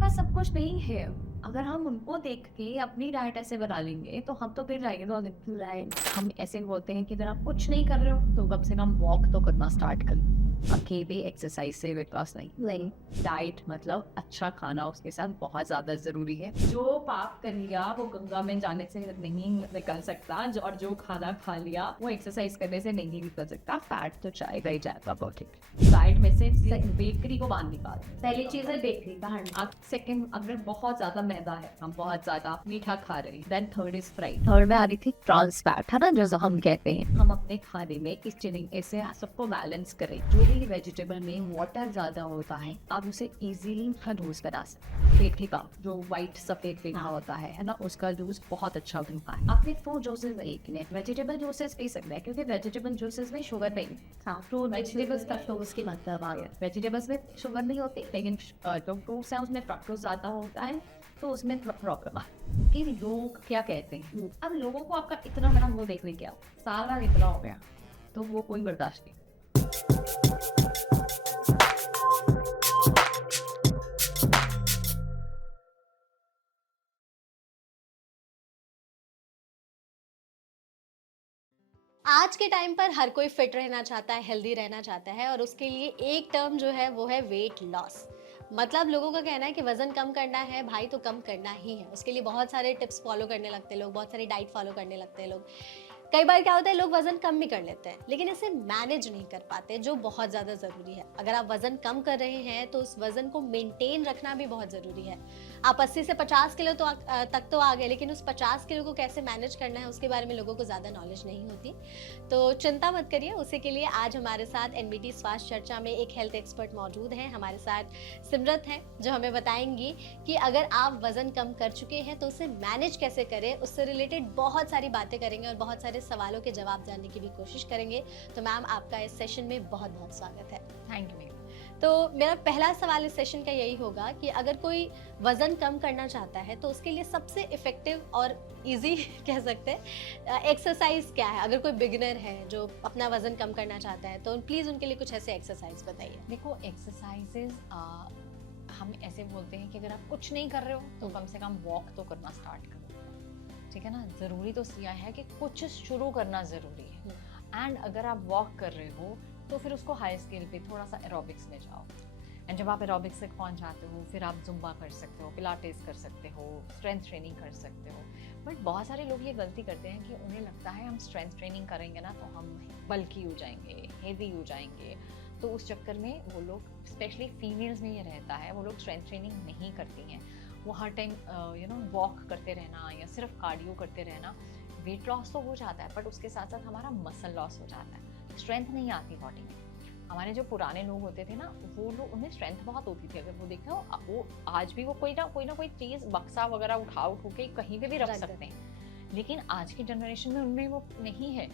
पास सब कुछ नहीं है। अगर हम उनको देख के अपनी डाइट ऐसे बना लेंगे तो हम तो फिर जाएंगे तो राइट। हम ऐसे बोलते हैं कि अगर आप कुछ नहीं कर रहे हो तो कम से कम वॉक तो करना स्टार्ट कर। अकेले एक्सरसाइज से वेट लॉस नहीं। डाइट मतलब अच्छा खाना उसके साथ बहुत ज्यादा जरूरी है। जो पाप कर लिया वो गंगा में जाने से नहीं निकल सकता, और जो खाना खा लिया वो एक्सरसाइज करने से नहीं निकल सकता। फैट तो जाएगा ही जाएगा बॉडी में। डाइट में से बेकरी को बाहर निकाल। पहली चीज है बेकरी बाहर। अब सेकंड, अगर बहुत ज्यादा मैदा है, हम बहुत ज्यादा मीठा खा रहे हैं, then third is fried. Third में आ रही थी ट्रांस फैट, है ना, जैसा हम कहते हैं। हम अपने खाने में इस तरीके से सबको बैलेंस करें। जो भी वेजिटेबल में वाटर ज्यादा होता है आप उसे इजीली जूस बना सकते हैं। पेठी का जो व्हाइट सफेद पेठा होता है ना, उसका जूस बहुत अच्छा बनता है। आपने फ्रूट जूसेस एक ने वेजिटेबल जूसेस पी सकते हैं, क्योंकि वेजिटेबल जूसेस में शुगर नहीं। हाँ, फ्रूट वेजिटेबल्स का फ्रूट्स की मतलब आ गया। वेजिटेबल्स में शुगर नहीं होती, लेकिन जो फ्रूट्स हैं उसमें फ्रक्टोज ज्यादा होता है, तो उसमें प्रॉब्लम है कि लोग क्या कहते हैं। अब लोगों को आपका इतना बड़ा मुंह देखने क्या सारा इतना हो गया, तो वो कोई बर्दाश्त नहीं। आज के टाइम पर हर कोई फिट रहना चाहता है, हेल्दी रहना चाहता है और उसके लिए एक टर्म जो है वो है वेट लॉस। मतलब लोगों का कहना है कि वजन कम करना है भाई तो कम करना ही है। उसके लिए बहुत सारे टिप्स फॉलो करने लगते हैं लोग, बहुत सारी डाइट फॉलो करने लगते हैं लोग। कई बार क्या होता है लोग वजन कम भी कर लेते हैं लेकिन इसे मैनेज नहीं कर पाते, जो बहुत ज़्यादा ज़रूरी है। अगर आप वजन कम कर रहे हैं तो उस वजन को मेंटेन रखना भी बहुत ज़रूरी है। आप 80 से 50 किलो तक तो आ गए, लेकिन उस 50 किलो को कैसे मैनेज करना है उसके बारे में लोगों को ज़्यादा नॉलेज नहीं होती। तो चिंता मत करिए, उसी के लिए आज हमारे साथ एनबीटी स्वास्थ्य चर्चा में एक हेल्थ एक्सपर्ट मौजूद हैं। हमारे साथ सिमरत हैं जो हमें बताएंगी कि अगर आप वजन कम कर चुके हैं तो उसे मैनेज कैसे करें। उससे रिलेटेड बहुत सारी बातें करेंगे और बहुत सारे सवालों के जवाब जानने की भी कोशिश करेंगे। तो मैम, आपका इस सेशन में बहुत बहुत स्वागत है। Thank you. तो मेरा पहला सवाल इस सेशन का यही होगा कि अगर कोई वजन कम करना चाहता है तो उसके लिए सबसे इफेक्टिव और इजी कह सकते हैं एक्सरसाइज क्या है। अगर कोई बिगिनर है जो अपना वजन कम करना चाहता है तो प्लीज उनके लिए कुछ ऐसे एक्सरसाइज बताइए। देखो, एक्सरसाइजेज हम ऐसे बोलते हैं कि अगर आप कुछ नहीं कर रहे हो तो कम से कम वॉक तो करना स्टार्ट करो, ठीक है ना। जरूरी तो यह है कि कुछ शुरू करना जरूरी है। एंड अगर आप वॉक कर रहे हो तो फिर उसको हाई स्केल पे थोड़ा सा एरोबिक्स में जाओ। एंड जब आप एरोबिक्स तक पहुंच जाते हो फिर आप जुम्बा कर सकते हो, पिलाटेस कर सकते हो, स्ट्रेंथ ट्रेनिंग कर सकते हो। बट बहुत सारे लोग ये गलती करते हैं कि उन्हें लगता है हम स्ट्रेंथ ट्रेनिंग करेंगे ना तो हम बल्की हो जाएंगे, हेवी हो जाएंगे। तो उस चक्कर में वो लोग, स्पेशली फीमेल्स में ये रहता है, वो लोग स्ट्रेंथ ट्रेनिंग नहीं करती हैं। वो हर टाइम वॉक करते रहना या सिर्फ कार्डियो करते रहना। वेट लॉस तो हो जाता है बट उसके साथ साथ हमारा मसल लॉस हो जाता है, स्ट्रेंथ नहीं आती बॉडी में। हमारे जो पुराने लोग होते थे ना, वो लोग, उन्हें स्ट्रेंथ बहुत होती थी। अगर वो देखा हो, वो आज भी वो कोई ना कोई चीज, बक्सा वगैरह उठा के कहीं पे भी रख सकते हैं। लेकिन आज की जनरेशन में उनमें वो नहीं है,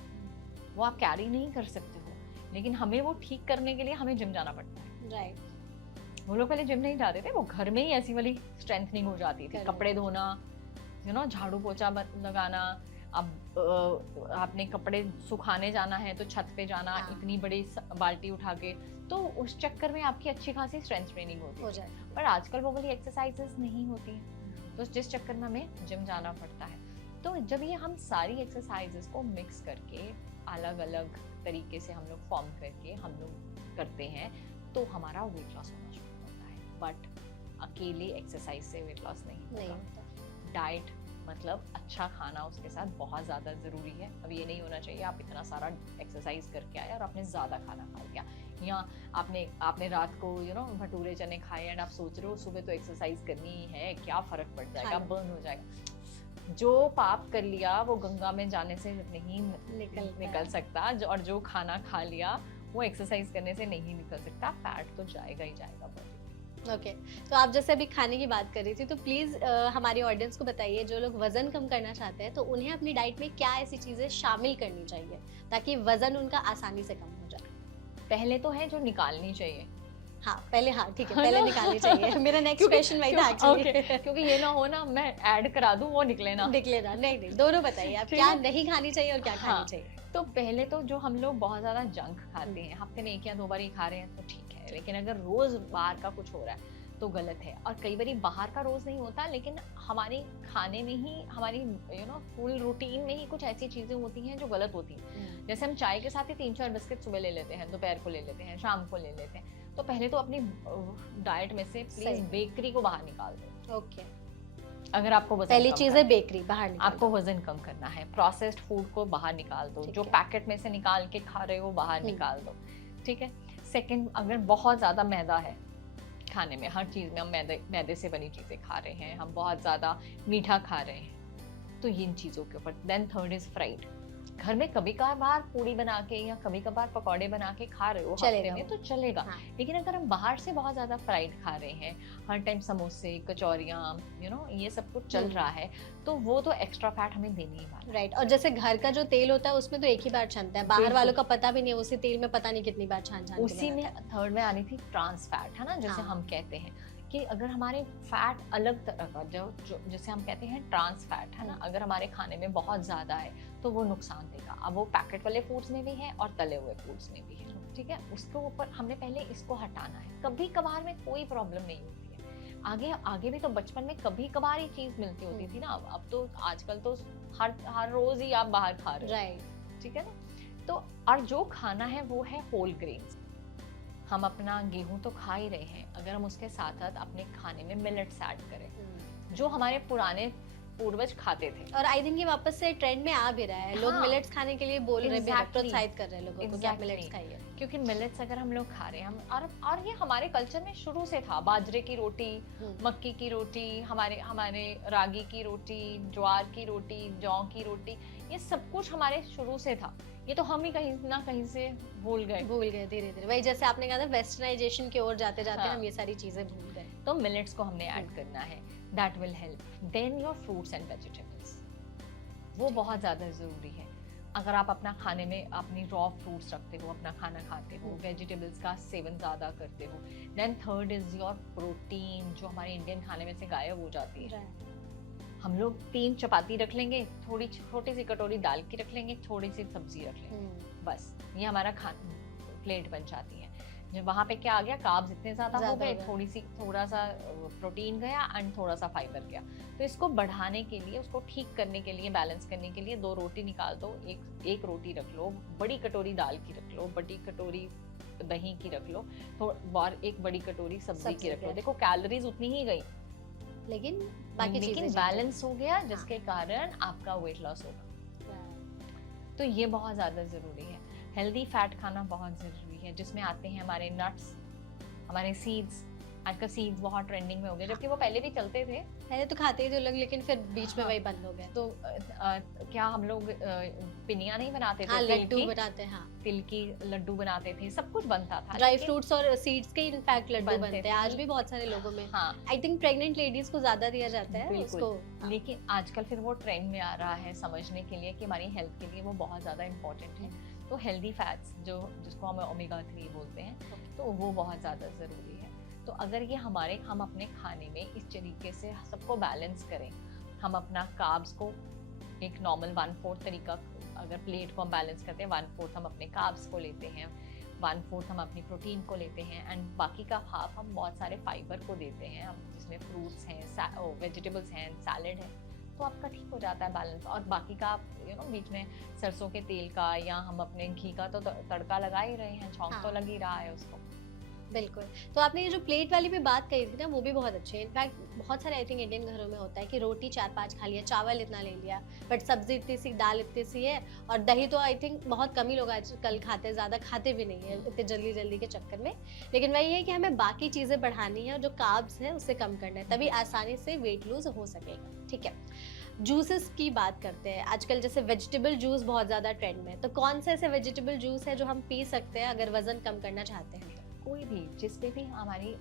वो आप कैरी नहीं कर सकते हो। लेकिन हमें वो ठीक करने के लिए हमें जिम जाना पड़ता है। राइट। वो लोग पहले जिम नहीं जाते थे, वो घर में ही ऐसी वाली स्ट्रेंथनिंग हो जाती थी। कपड़े धोना, झाड़ू पोछा लगाना। अब आपने कपड़े सुखाने जाना है तो छत पे जाना, इतनी बड़ी बाल्टी उठा के, तो उस चक्कर में आपकी अच्छी खासी स्ट्रेंथ ट्रेनिंग हो जाए। पर आजकल वो वाली एक्सरसाइजेस नहीं होती हैं, तो जिस चक्कर में हमें जिम जाना पड़ता है। तो जब ये हम सारी एक्सरसाइजेस को मिक्स करके अलग अलग तरीके से हम लोग फॉर्म करके हम लोग करते हैं तो हमारा वेट लॉस होना शुरू होता है। बट अकेले एक्सरसाइज से वेट लॉस नहीं होता। डाइट मतलब अच्छा खाना उसके साथ बहुत ज़्यादा ज़रूरी है। अब ये नहीं होना चाहिए आप इतना सारा एक्सरसाइज करके आए और आपने ज़्यादा खाना खा लिया, या आपने रात को भटूरे चने खाए एंड आप सोच रहे हो सुबह तो एक्सरसाइज करनी ही है, क्या फ़र्क पड़ जाएगा, बर्न हो जाएगा। जो पाप कर लिया वो गंगा में जाने से नहीं निकल सकता, और जो खाना खा लिया वो एक्सरसाइज करने से नहीं निकल सकता। फैट तो जाएगा ही जाएगा बॉडी। ओके तो आप जैसे अभी खाने की बात कर रही थी तो प्लीज हमारी ऑडियंस को बताइए, जो लोग वजन कम करना चाहते हैं तो उन्हें अपनी डाइट में क्या ऐसी चीजें शामिल करनी चाहिए ताकि वजन उनका आसानी से कम हो जाए। पहले तो है जो निकालनी चाहिए। हाँ ठीक है, पहले निकालनी चाहिए। मेरा नेक्स्ट क्वेश्चन वही था एक्चुअली। क्योंकि ये ना हो ना मैं ऐड करा दूं वो निकले ना। नहीं, दोनों बताइए आप क्या नहीं खानी चाहिए और क्या खानी चाहिए। तो पहले तो जो हम लोग बहुत ज्यादा जंक खाते हैं, हफ्ते में 1 या 2 बार ही खा रहे हैं तो ठीक है, लेकिन अगर रोज बाहर का कुछ हो रहा है तो गलत है। और कई बार बाहर का रोज नहीं होता, लेकिन हमारे खाने में ही, हमारी फुल रूटीन में ही कुछ ऐसी चीजें होती हैं जो गलत होती हैं। जैसे हम चाय के साथ ही 3-4 बिस्किट सुबह ले लेते हैं, दोपहर को ले लेते हैं, शाम को ले लेते हैं। तो पहले तो अपनी डाइट में से प्लीज बेकरी को बाहर निकाल दो। ओके, अगर आपको वजन पहली कम चीज करना है बेकरी बाहर निकाल आपको वजन कम करना है, प्रोसेस्ड फूड को बाहर निकाल दो, ठीक जो है। पैकेट में से निकाल के खा रहे हो बाहर निकाल दो, ठीक है। सेकंड, अगर बहुत ज्यादा मैदा है खाने में, हर चीज में हम मैदे से बनी चीजें खा रहे हैं, हम बहुत ज्यादा मीठा खा रहे हैं, तो इन चीजों के ऊपर। Then third is fried. घर में कभी कभार पूड़ी बना के या कभी कभार पकौड़े बना के खा रहे हो हफ्ते में तो चलेगा। हाँ। लेकिन अगर हम बाहर से बहुत ज्यादा फ्राइड खा रहे हैं, हर टाइम समोसे, कचौरियां, ये सब कुछ चल रहा है, तो वो तो एक्स्ट्रा फैट हमें देनी ही वाला है। राइट। और जैसे घर का जो तेल होता है उसमें तो एक ही बार छानते हैं, बाहर बिल्कुल। वालों का पता भी नहीं है, उसी तेल में पता नहीं कितनी बार छान छान के उसी में बनाते हैं। थर्ड में आनी थी ट्रांस फैट, है ना, जैसे हाँ। हम कहते हैं कि अगर हमारे फैट अलग तरह का, जो जैसे हम कहते हैं ट्रांस फैट, है ना, अगर हमारे खाने में बहुत ज्यादा है तो वो नुकसान देगा। अब वो पैकेट वाले फूड्स में भी है और तले हुए फूड्स में भी है, ठीक है। उसके ऊपर हमने पहले इसको हटाना है। कभी कभार में कोई प्रॉब्लम नहीं होती है। आगे भी तो बचपन में कभी कभार ही चीज मिलती होती थी ना। अब तो आजकल तो हर रोज ही आप बाहर खा रहे हो, राइट। ठीक है ना। तो और जो खाना है वो है होल ग्रेन्स। हम अपना गेहूं तो खा ही रहे हैं, अगर हम उसके साथ साथ अपने खाने में मिलेट्स ऐड करें, जो हमारे पुराने पूर्वज खाते थे। और आई थिंक ये वापस से ट्रेंड में आ भी रहा है, लोग हाँ। मिलेट्स खाने के लिए बोल रहे हैं, Exactly. प्रोत्साहित कर रहे हैं लोगों को कि आप Exactly. मिलेट्स खाइए। क्योंकि मिलेट्स अगर हम लोग खा रहे हैं, हम और ये हमारे कल्चर में शुरू से था। बाजरे की रोटी, मक्की की रोटी, हमारे रागी की रोटी, ज्वार की रोटी, जौ की रोटी, ये सब कुछ हमारे शुरू से था। ये तो हम ही कहीं ना कहीं से भूल गए धीरे धीरे। वही जैसे आपने कहा था, वेस्टर्नाइजेशन की ओर जाते जाते हाँ। हम ये सारी चीजें भूल गए। तो मिलेट्स को हमने ऐड करना है, that will help. Then your fruits and vegetables, वो बहुत ज्यादा जरूरी है। अगर आप अपना खाने में अपनी रॉ फ्रूट्स रखते हो, अपना खाना खाते हो, वेजिटेबल्स का सेवन ज्यादा करते हो। Then third is your protein, जो हमारे इंडियन खाने में से गायब हो जाती है। हम लोग 3 चपाती रख लेंगे, थोड़ी छोटी सी कटोरी दाल की रख लेंगे, थोड़ी सी सब्जी रख लेंगे, बस ये हमारा प्लेट बन जाती है। जब वहाँ पे क्या आ गया, कार्ब्स इतने ज्यादा हो गए, थोड़ा सा प्रोटीन गया एंड थोड़ा सा फाइबर गया। तो इसको बढ़ाने के लिए, उसको ठीक करने के लिए, बैलेंस करने के लिए 2 रोटी निकाल दो, एक रोटी रख लो, बड़ी कटोरी दाल की रख लो, बड़ी कटोरी दही की रख लो, और एक बड़ी कटोरी सब्जी की रख लो। देखो कैलोरीज उतनी ही गई, लेकिन बाकी लेकिन बैलेंस हो गया, जिसके कारण आपका वेट लॉस होगा। तो ये बहुत ज्यादा जरूरी है। हेल्दी फैट खाना बहुत जरूरी है, जिसमें आते हैं हमारे नट्स, हमारे सीड्स। आजकल सीड्स बहुत ट्रेंडिंग में हो गए, जबकि वो पहले भी चलते थे। पहले तो खाते ही थे लोग, लेकिन फिर बीच में हाँ। वही बंद हो गए। तो क्या हम लोग पिनिया नहीं बनाते थे? हाँ, तिल लड्डू की? बनाते हैं। हाँ, तिल की लड्डू बनाते थे, सब कुछ बनता था। ड्राई लेकिन- फ्रूट्स और सीड्स के इनफैक्ट लड्डू बनते बनते थे। हैं आज भी बहुत सारे लोगों में। हाँ, आई थिंक प्रेग्नेंट लेडीज को ज्यादा दिया जाता है बिल्कुल। उसको। लेकिन आजकल फिर वो ट्रेंड में आ रहा है, समझने के लिए कि हमारी हेल्थ के लिए वो बहुत ज्यादा इम्पोर्टेंट है। तो हेल्दी फैट्स, जिसको हम ओमेगा 3 बोलते हैं, तो वो बहुत ज्यादा जरूरी है। तो अगर ये हम अपने खाने में इस तरीके से सबको बैलेंस करें, हम अपना कार्ब्स को एक नॉर्मल 1/4 तरीका, अगर प्लेट को हम बैलेंस करते हैं, 1/4 हम अपने कार्ब्स को लेते हैं, 1/4 हम अपनी प्रोटीन को लेते हैं, एंड बाकी का हाफ हम बहुत सारे फाइबर को देते हैं, हम जिसमें फ्रूट्स हैं, वेजिटेबल्स हैं, सैलेड है, तो आपका ठीक हो जाता है बैलेंस। और बाकी का आप बीच में सरसों के तेल का या हम अपने घी का तो तड़का लगा ही रहे हैं, छौंक तो लग ही रहा है उसको। बिल्कुल। तो आपने ये जो प्लेट वाली भी बात कही थी ना, वो भी बहुत अच्छी है। इनफैक्ट बहुत सारे आई थिंक इंडियन घरों में होता है कि रोटी 4-5 खा लिया, चावल इतना ले लिया, बट सब्जी इतनी सी, दाल इतनी सी है, और दही तो आई थिंक बहुत कम ही लोग आजकल खाते हैं, ज़्यादा खाते भी नहीं है इतने जल्दी के चक्कर में। लेकिन वही है कि हमें बाकी चीज़ें बढ़ानी है और जो कार्ब्स है उससे कम करना है, तभी आसानी से वेट लूज हो सकेगा। ठीक है, जूसेस की बात करते हैं। आजकल जैसे वेजिटेबल जूस बहुत ज़्यादा ट्रेंड में है, तो कौन से ऐसे वेजिटेबल जूस है जो हम पी सकते हैं अगर वजन कम करना चाहते हैं? कोई भी, जिसपे भी हमारी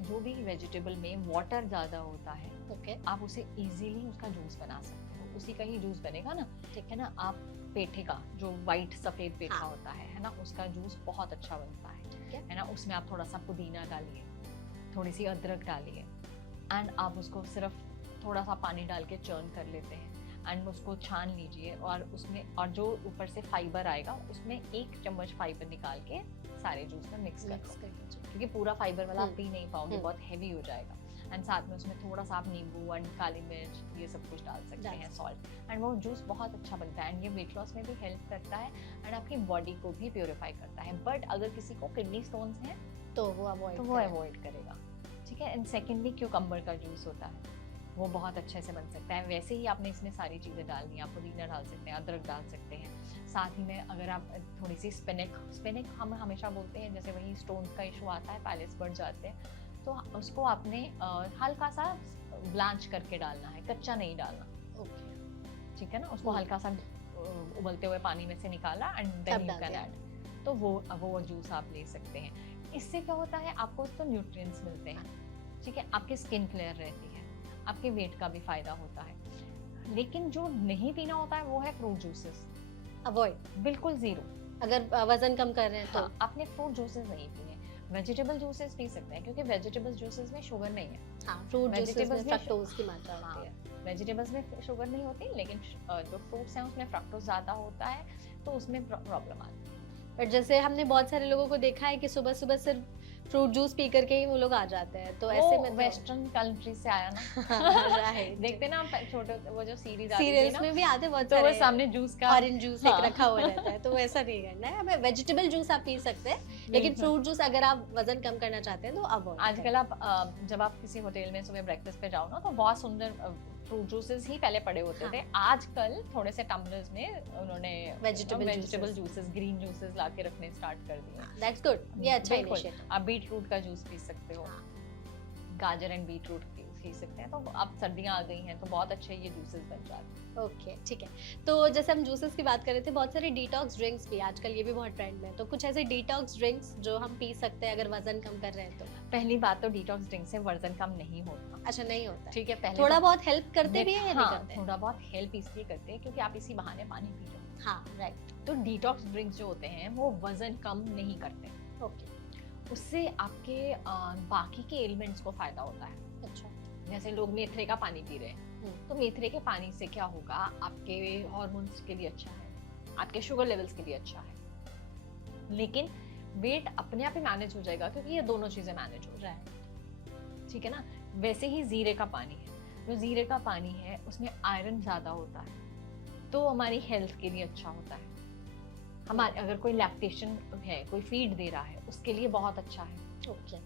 जो भी वेजिटेबल में वाटर ज़्यादा होता है, ओके, आप उसे इजीली उसका जूस बना सकते हो। उसी का ही जूस बनेगा ना, ठीक है ना। आप पेठे का, जो वाइट सफ़ेद पेठा हाँ। होता है ना, उसका जूस बहुत अच्छा बनता है ना। उसमें आप थोड़ा सा पुदीना डालिए, थोड़ी सी अदरक डालिए, एंड आप उसको सिर्फ थोड़ा सा पानी डाल के चर्न कर लेते हैं, एंड उसको छान लीजिए और उसमें और जो ऊपर से फाइबर आएगा उसमें 1 चम्मच फाइबर निकाल के सारे जूस में मिक्स कर मिक्स लो, करके जो- क्योंकि पूरा फाइबर वाला आप हम्म, पी नहीं पाओगे, बहुत हैवी हो जाएगा। एंड साथ में उसमें थोड़ा सा आप नींबू एंड काली मिर्च ये सब कुछ डाल सकते डाल हैं, सकते सॉल्ट, एंड वो जूस बहुत अच्छा बनता है एंड ये वेट लॉस में भी हेल्प करता है एंड आपकी बॉडी को भी प्योरीफाई करता है। बट अगर किसी को किडनी स्टोन्स हैं तो वो अवॉइड तो वो अवॉइड करेगा, ठीक है। एंड सेकेंडली क्यूकम्बर का जूस होता है, वो बहुत अच्छे से बन सकता है। वैसे ही आपने इसमें सारी चीज़ें डालनी है, आप पुदीना डाल सकते हैं, अदरक डाल सकते हैं, साथ ही में अगर आप थोड़ी सी स्पिनक हम हमेशा बोलते हैं, जैसे वही स्टोन का इशू आता है, पैलेस बढ़ जाते हैं, तो उसको आपने हल्का सा ब्लांच करके डालना है, कच्चा नहीं डालना, ओके ठीक है ना। उसको हल्का सा उबलते हुए पानी में से निकाला एंड तब देन यू डाल कैन दिया। ऐड, तो वो जूस आप ले सकते हैं। इससे क्या होता है, आपको तो न्यूट्रिएंट्स मिलते हैं, ठीक है, आपकी स्किन क्लियर रहती है, आपके वेट का भी फायदा होता है। लेकिन जो नहीं पीना होता है वो है फ्रूट जूसेस, अवॉइड बिल्कुल जीरो। अगर वजन कम कर रहे हैं तो हाँ, आपने फ्रूट जूसेस नहीं पीने, वेजिटेबल जूसेस पी सकते हैं, क्योंकि वेजिटेबल जूसेस में शुगर नहीं है। हाँ फ्रूट जूसेस में vegetables में फ्रक्टोज की मात्रा हाँ, होती है। वेजिटेबल्स में शुगर नहीं होती, लेकिन जो फ्रूट्स हैं उसमें फ्रक्टोज ज़्यादा होता है, तो उसमें प्रॉब्लम आती है। बट जैसे हमने बहुत सारे लोगों को देखा है कि सुबह सुबह सिर्फ फ्रूट जूस पी करके ही वो लोग आ जाते हैं, तो ऐसे में वेस्टर्न कंट्री से आया ना राइट देखते ना आप छोटे वो जो सीरीज आती थी सीरियल्स ना, में भी आते बहुत तो वो सारे सामने जूस का ऑरेंज जूस एक हाँ। रखा हुआ रहता है, तो वैसा नहीं करना है हमें। वेजिटेबल जूस आप पी सकते हैं, लेकिन बिल्कुल। फ्रूट जूस अगर आप वजन कम करना चाहते हैं तो अवॉइड आजकल आप जब आप किसी होटल में सुबह ब्रेकफास्ट पे जाओ ना, तो बहुत सुंदर फ्रूट जूसेस ही पहले पड़े होते हाँ। थे। आजकल थोड़े से टम्बलर्स में उन्होंने Vegetable vegetable juices। Juices, green juices लाके रखने स्टार्ट कर दिए। दैट्स गुड, ये अच्छा बिल्कुल। इनिशिएटिव। आप बीट रूट का जूस पी सकते हो, हाँ। गाजर एंड बीट रूट पी सकते हैं, तो अब सर्दियां आ गई हैं तो बहुत अच्छे ये जूसेस बन जाते हैं। ओके ठीक है, तो जैसे हम जूसेस की बात कर रहे थे, बहुत सारे डिटॉक्स ड्रिंक्स भी आजकल ये भी बहुत ट्रेंड में है, तो कुछ ऐसे डिटॉक्स ड्रिंक्स जो हम पी सकते हैं अगर वजन कम कर रहे हैं तो? पहली बात तो डिटॉक्स ड्रिंक से वजन कम नहीं होता, अच्छा नहीं होता है, ठीक है। पहले थोड़ा तो बहुत हेल्प करते भी है या नहीं हाँ, करते? थोड़ा बहुत हेल्प इसलिए करते हैं क्योंकि आप इसी बहाने पानी पी रहे हो। हाँ राइट, तो डिटॉक्स ड्रिंक्स जो होते हैं वो वजन कम नहीं करते, ओके उससे आपके बाकी के एलिमेंट्स को फायदा होता है। अच्छा जैसे लोग मेथरे का पानी पी रहे हैं, तो मेथरे के पानी से क्या होगा, आपके हार्मोन्स के लिए अच्छा है, आपके शुगर लेवल्स के लिए अच्छा है, लेकिन वेट अपने आप ही मैनेज हो जाएगा क्योंकि ये दोनों चीजें मैनेज हो जाए, ठीक है ना। वैसे ही जीरे का पानी है, जो जीरे का पानी है उसमें आयरन ज्यादा होता है, तो हमारी हेल्थ के लिए अच्छा होता है। हमारे अगर कोई लैक्टेशन है, कोई फीड दे रहा है, उसके लिए बहुत अच्छा है। ओके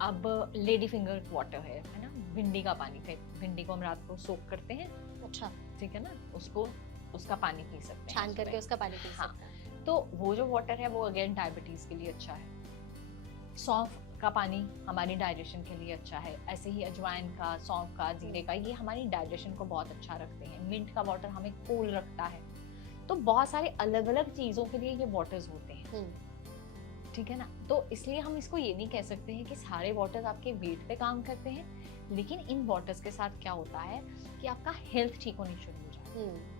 अब लेडी फिंगर वाटर है ना, भिंडी का पानी है, भिंडी को हम रात को सोक करते हैं, अच्छा, ठीक है ना, उसको उसका पानी पी सकते हैं छान करके सुबह। उसका पानी पी हाँ। सकते हैं। तो वो जो वाटर है वो अगेन डायबिटीज के लिए अच्छा है। सौंफ का पानी हमारी डाइजेशन के लिए अच्छा है, ऐसे ही अजवाइन का, सौंफ का, जीरे का, ये हमारी डाइजेशन को बहुत अच्छा रखते हैं। मिंट का वाटर हमें कूल रखता है। तो बहुत सारे अलग अलग चीजों के लिए ये वाटर्स होते हैं, ठीक है ना। तो इसलिए हम इसको ये नहीं कह सकते हैं कि सारे वाटर्स आपके वेट पे काम करते हैं, लेकिन इन वाटर्स के साथ क्या होता है कि आपका हेल्थ ठीक होनी शुरू हो जाती है।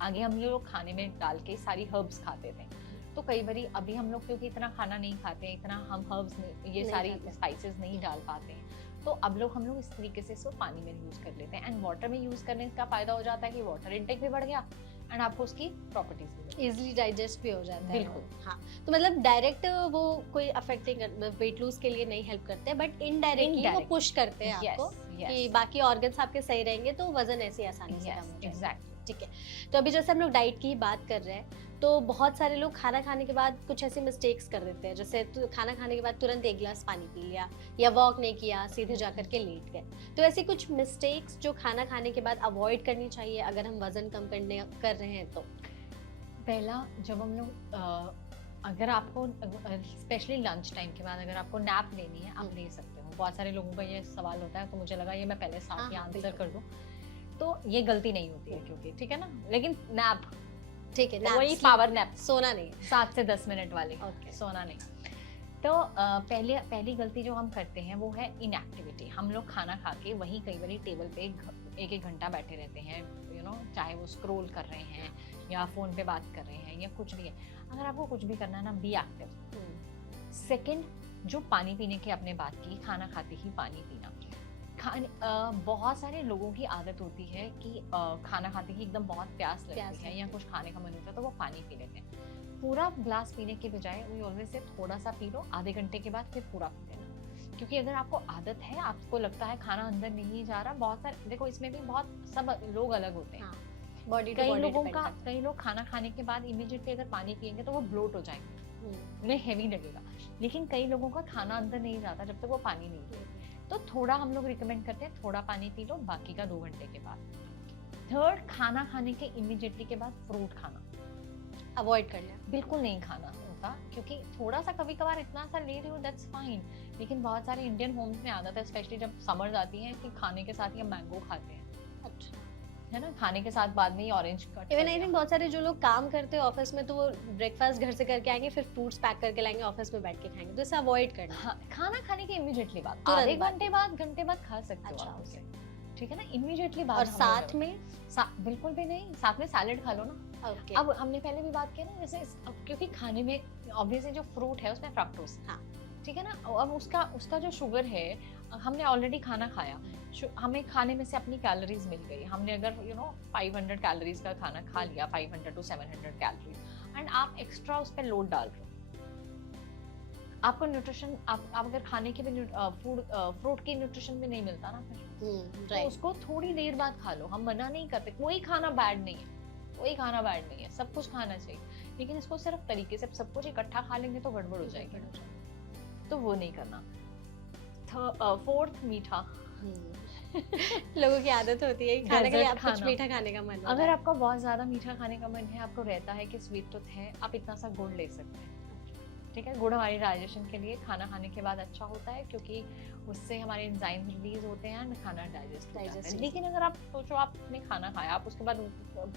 आगे हम लोग खाने में डाल के सारी हर्ब्स खाते थे, तो कई बारी अभी हम लोग क्योंकि इतना खाना नहीं खाते हैं, इतना हम हर्ब्स नहीं, ये नहीं सारी खाते। स्पाइसेस नहीं डाल पाते हैं, तो अब हम लोग इस तरीके से इसको पानी में यूज कर लेते हैं। एंड वाटर में यूज करने का फायदा हो जाता है कि वाटर इनटेक भी बढ़ गया एंड आपको उसकी प्रॉपर्टीज भी मिल गई। इजीली डाइजेस्ट भी हो जाता है। बिल्कुल। हाँ, तो मतलब डायरेक्ट वो कोई अफेक्टिंग वेट लूज के लिए नहीं हेल्प करते, बट इनडायरेक्टली वो Indirect. पुश करते हैं आपको कि बाकी ऑर्गन्स आपके सही रहेंगे तो वजन ऐसे आसानी से कम हो जाएगा। एग्जैक्टली। ठीक है, तो अभी जैसे हम लोग डाइट की बात कर रहे हैं, तो बहुत सारे लोग खाना खाने के बाद कुछ ऐसे मिस्टेक्स कर देते हैं, जैसे खाना खाने के बाद तुरंत एक गिलास पानी पी लिया या वॉक नहीं किया, सीधे जाकर के लेट गए। तो ऐसी कुछ मिस्टेक्स जो खाना खाने के बाद अवॉइड करनी चाहिए अगर हम वजन कम कर रहे हैं तो? पहला, जब हम लोग अगर आपको स्पेशली लंच टाइम के बाद अगर आपको नैप लेनी है, आप ले सकते हो। बहुत सारे लोगों का ये सवाल होता है, तो मुझे लगा ये मैं पहले साथ ही हाँ, आंसर बिल्कुल। कर दूं। तो ये गलती नहीं होती है क्योंकि, ठीक है ना, लेकिन नैप ठीक है, वही nap, पावर नैप, सोना नहीं है। 7 से 10 मिनट वाली, Okay. सोना सोना नहीं। तो पहली गलती जो हम करते हैं वो है इनएक्टिविटी। हम लोग खाना खा के वहीं कई बार टेबल पे एक एक घंटा बैठे रहते हैं, चाहे वो स्क्रॉल कर रहे हैं या फोन पे बात कर रहे हैं या कुछ भी है। अगर आपको कुछ भी करना है ना, बी एक्टिव। सेकंड, जो पानी पीने की आपने बात की, खाना खाते ही पानी पीना, बहुत सारे लोगों की आदत होती है कि खाना खाते ही एकदम बहुत प्यास प्यास लगती है लगती या है। कुछ खाने का मन होता है तो वो पानी पी लेते हैं। पूरा ग्लास पीने के बजाय वी ऑलवेज से थोड़ा सा पी लो, आधे घंटे के बाद फिर पूरा पी लेना। क्योंकि अगर आपको आदत है, आपको लगता है खाना अंदर नहीं जा रहा, बहुत सारे देखो इसमें भी बहुत सब लोग अलग होते हैं। हाँ, बॉडी टू कई बॉडी लोगों डिपेंड का करता कई लोग खाना खाने के बाद इमीडिएटली अगर पानी पिएंगे तो वो ब्लोट हो जाएंगे, है। उन्हें हैवी लगेगा। लेकिन कई लोगों का खाना अंदर नहीं जाता जब तक वो पानी नहीं पिएंगे। तो थोड़ा हम लोग रिकमेंड करते हैं, थोड़ा पानी पी लो, बाकी का 2 घंटे के बाद। थर्ड, खाना खाने के इमीडिएटली के बाद फ्रूट खाना अवॉइड करना है। बिल्कुल नहीं खाना होता, क्योंकि थोड़ा सा कभी कभार इतना सा ले रही हो दैट्स फाइन, लेकिन बहुत सारे इंडियन होम्स में आदत है, स्पेशली जब समर्स आती है, कि खाने के साथ ये मैंगो खाते हैं, अच्छा, है ना, खाने के साथ बाद में ही orange cut even I think बहुत सारे जो लोग काम करते हैं ऑफिस में तो वो ब्रेकफास्ट घर से करके आएंगे, फिर फ्रूट्स पैक करके लाएंगे, ऑफिस में बैठ के खाएंगे, तो इसे अवॉइड करना है। हाँ, खाना खाने के इमीडिएटली बाद, तुरंत आधे बाद। घंटे बाद खा सकते हो अच्छा, आप उसे, ओके। ठीक है ना, इमीडिएटली बाद और हम साथ लोग- में बिल्कुल भी नहीं, साथ में सैलेड खा लो ना। ओके, अब हमने पहले भी बात की ना, जैसे क्योंकि खाने में ऑब्वियसली जो फ्रूट है उसमें फ्रक्टोज, हाँ। ठीक है ना, अब उसका जो शुगर है, हमने ऑलरेडी खाना खाया, हमें खाने में से अपनी कैलोरीज मिल गई, हमने अगर 500 कैलोरीज का खाना खा लिया, 500 to 700 कैलोरीज, एंड आप एक्स्ट्रा उस पर लोड डाल रहे हो, आपको न्यूट्रिशन, आप अगर खाने के भी फ्रूट की न्यूट्रिशन भी नहीं मिलता ना, फिर तो राइट। उसको थोड़ी देर बाद खा लो, हम मना नहीं करते, कोई खाना बैड नहीं है, कोई खाना बैड नहीं है, सब कुछ खाना चाहिए, लेकिन इसको सिर्फ तरीके से सब कुछ इकट्ठा खा लेंगे तो गड़बड़ हो जाएगी, तो वो नहीं करना। फोर्थ, मीठा। लोगों की आदत होती है कि खाने के लिए Dessert आप कुछ खाना। मीठा खाने का मन होता अगर है। आपका बहुत ज्यादा मीठा खाने का मन है, आपको रहता है कि स्वीट टूथ है, आप इतना सा गुड़ ले सकते हैं, ठीक है, गुड़ हमारी डाइजेशन के लिए खाना खाने के बाद अच्छा होता है, क्योंकि उससे हमारे एंजाइम रिलीज होते हैं और खाना डाइजेस्ट हो जाता है। Digest लेकिन अगर आप सोचो आपने खाना खाया, आप उसके बाद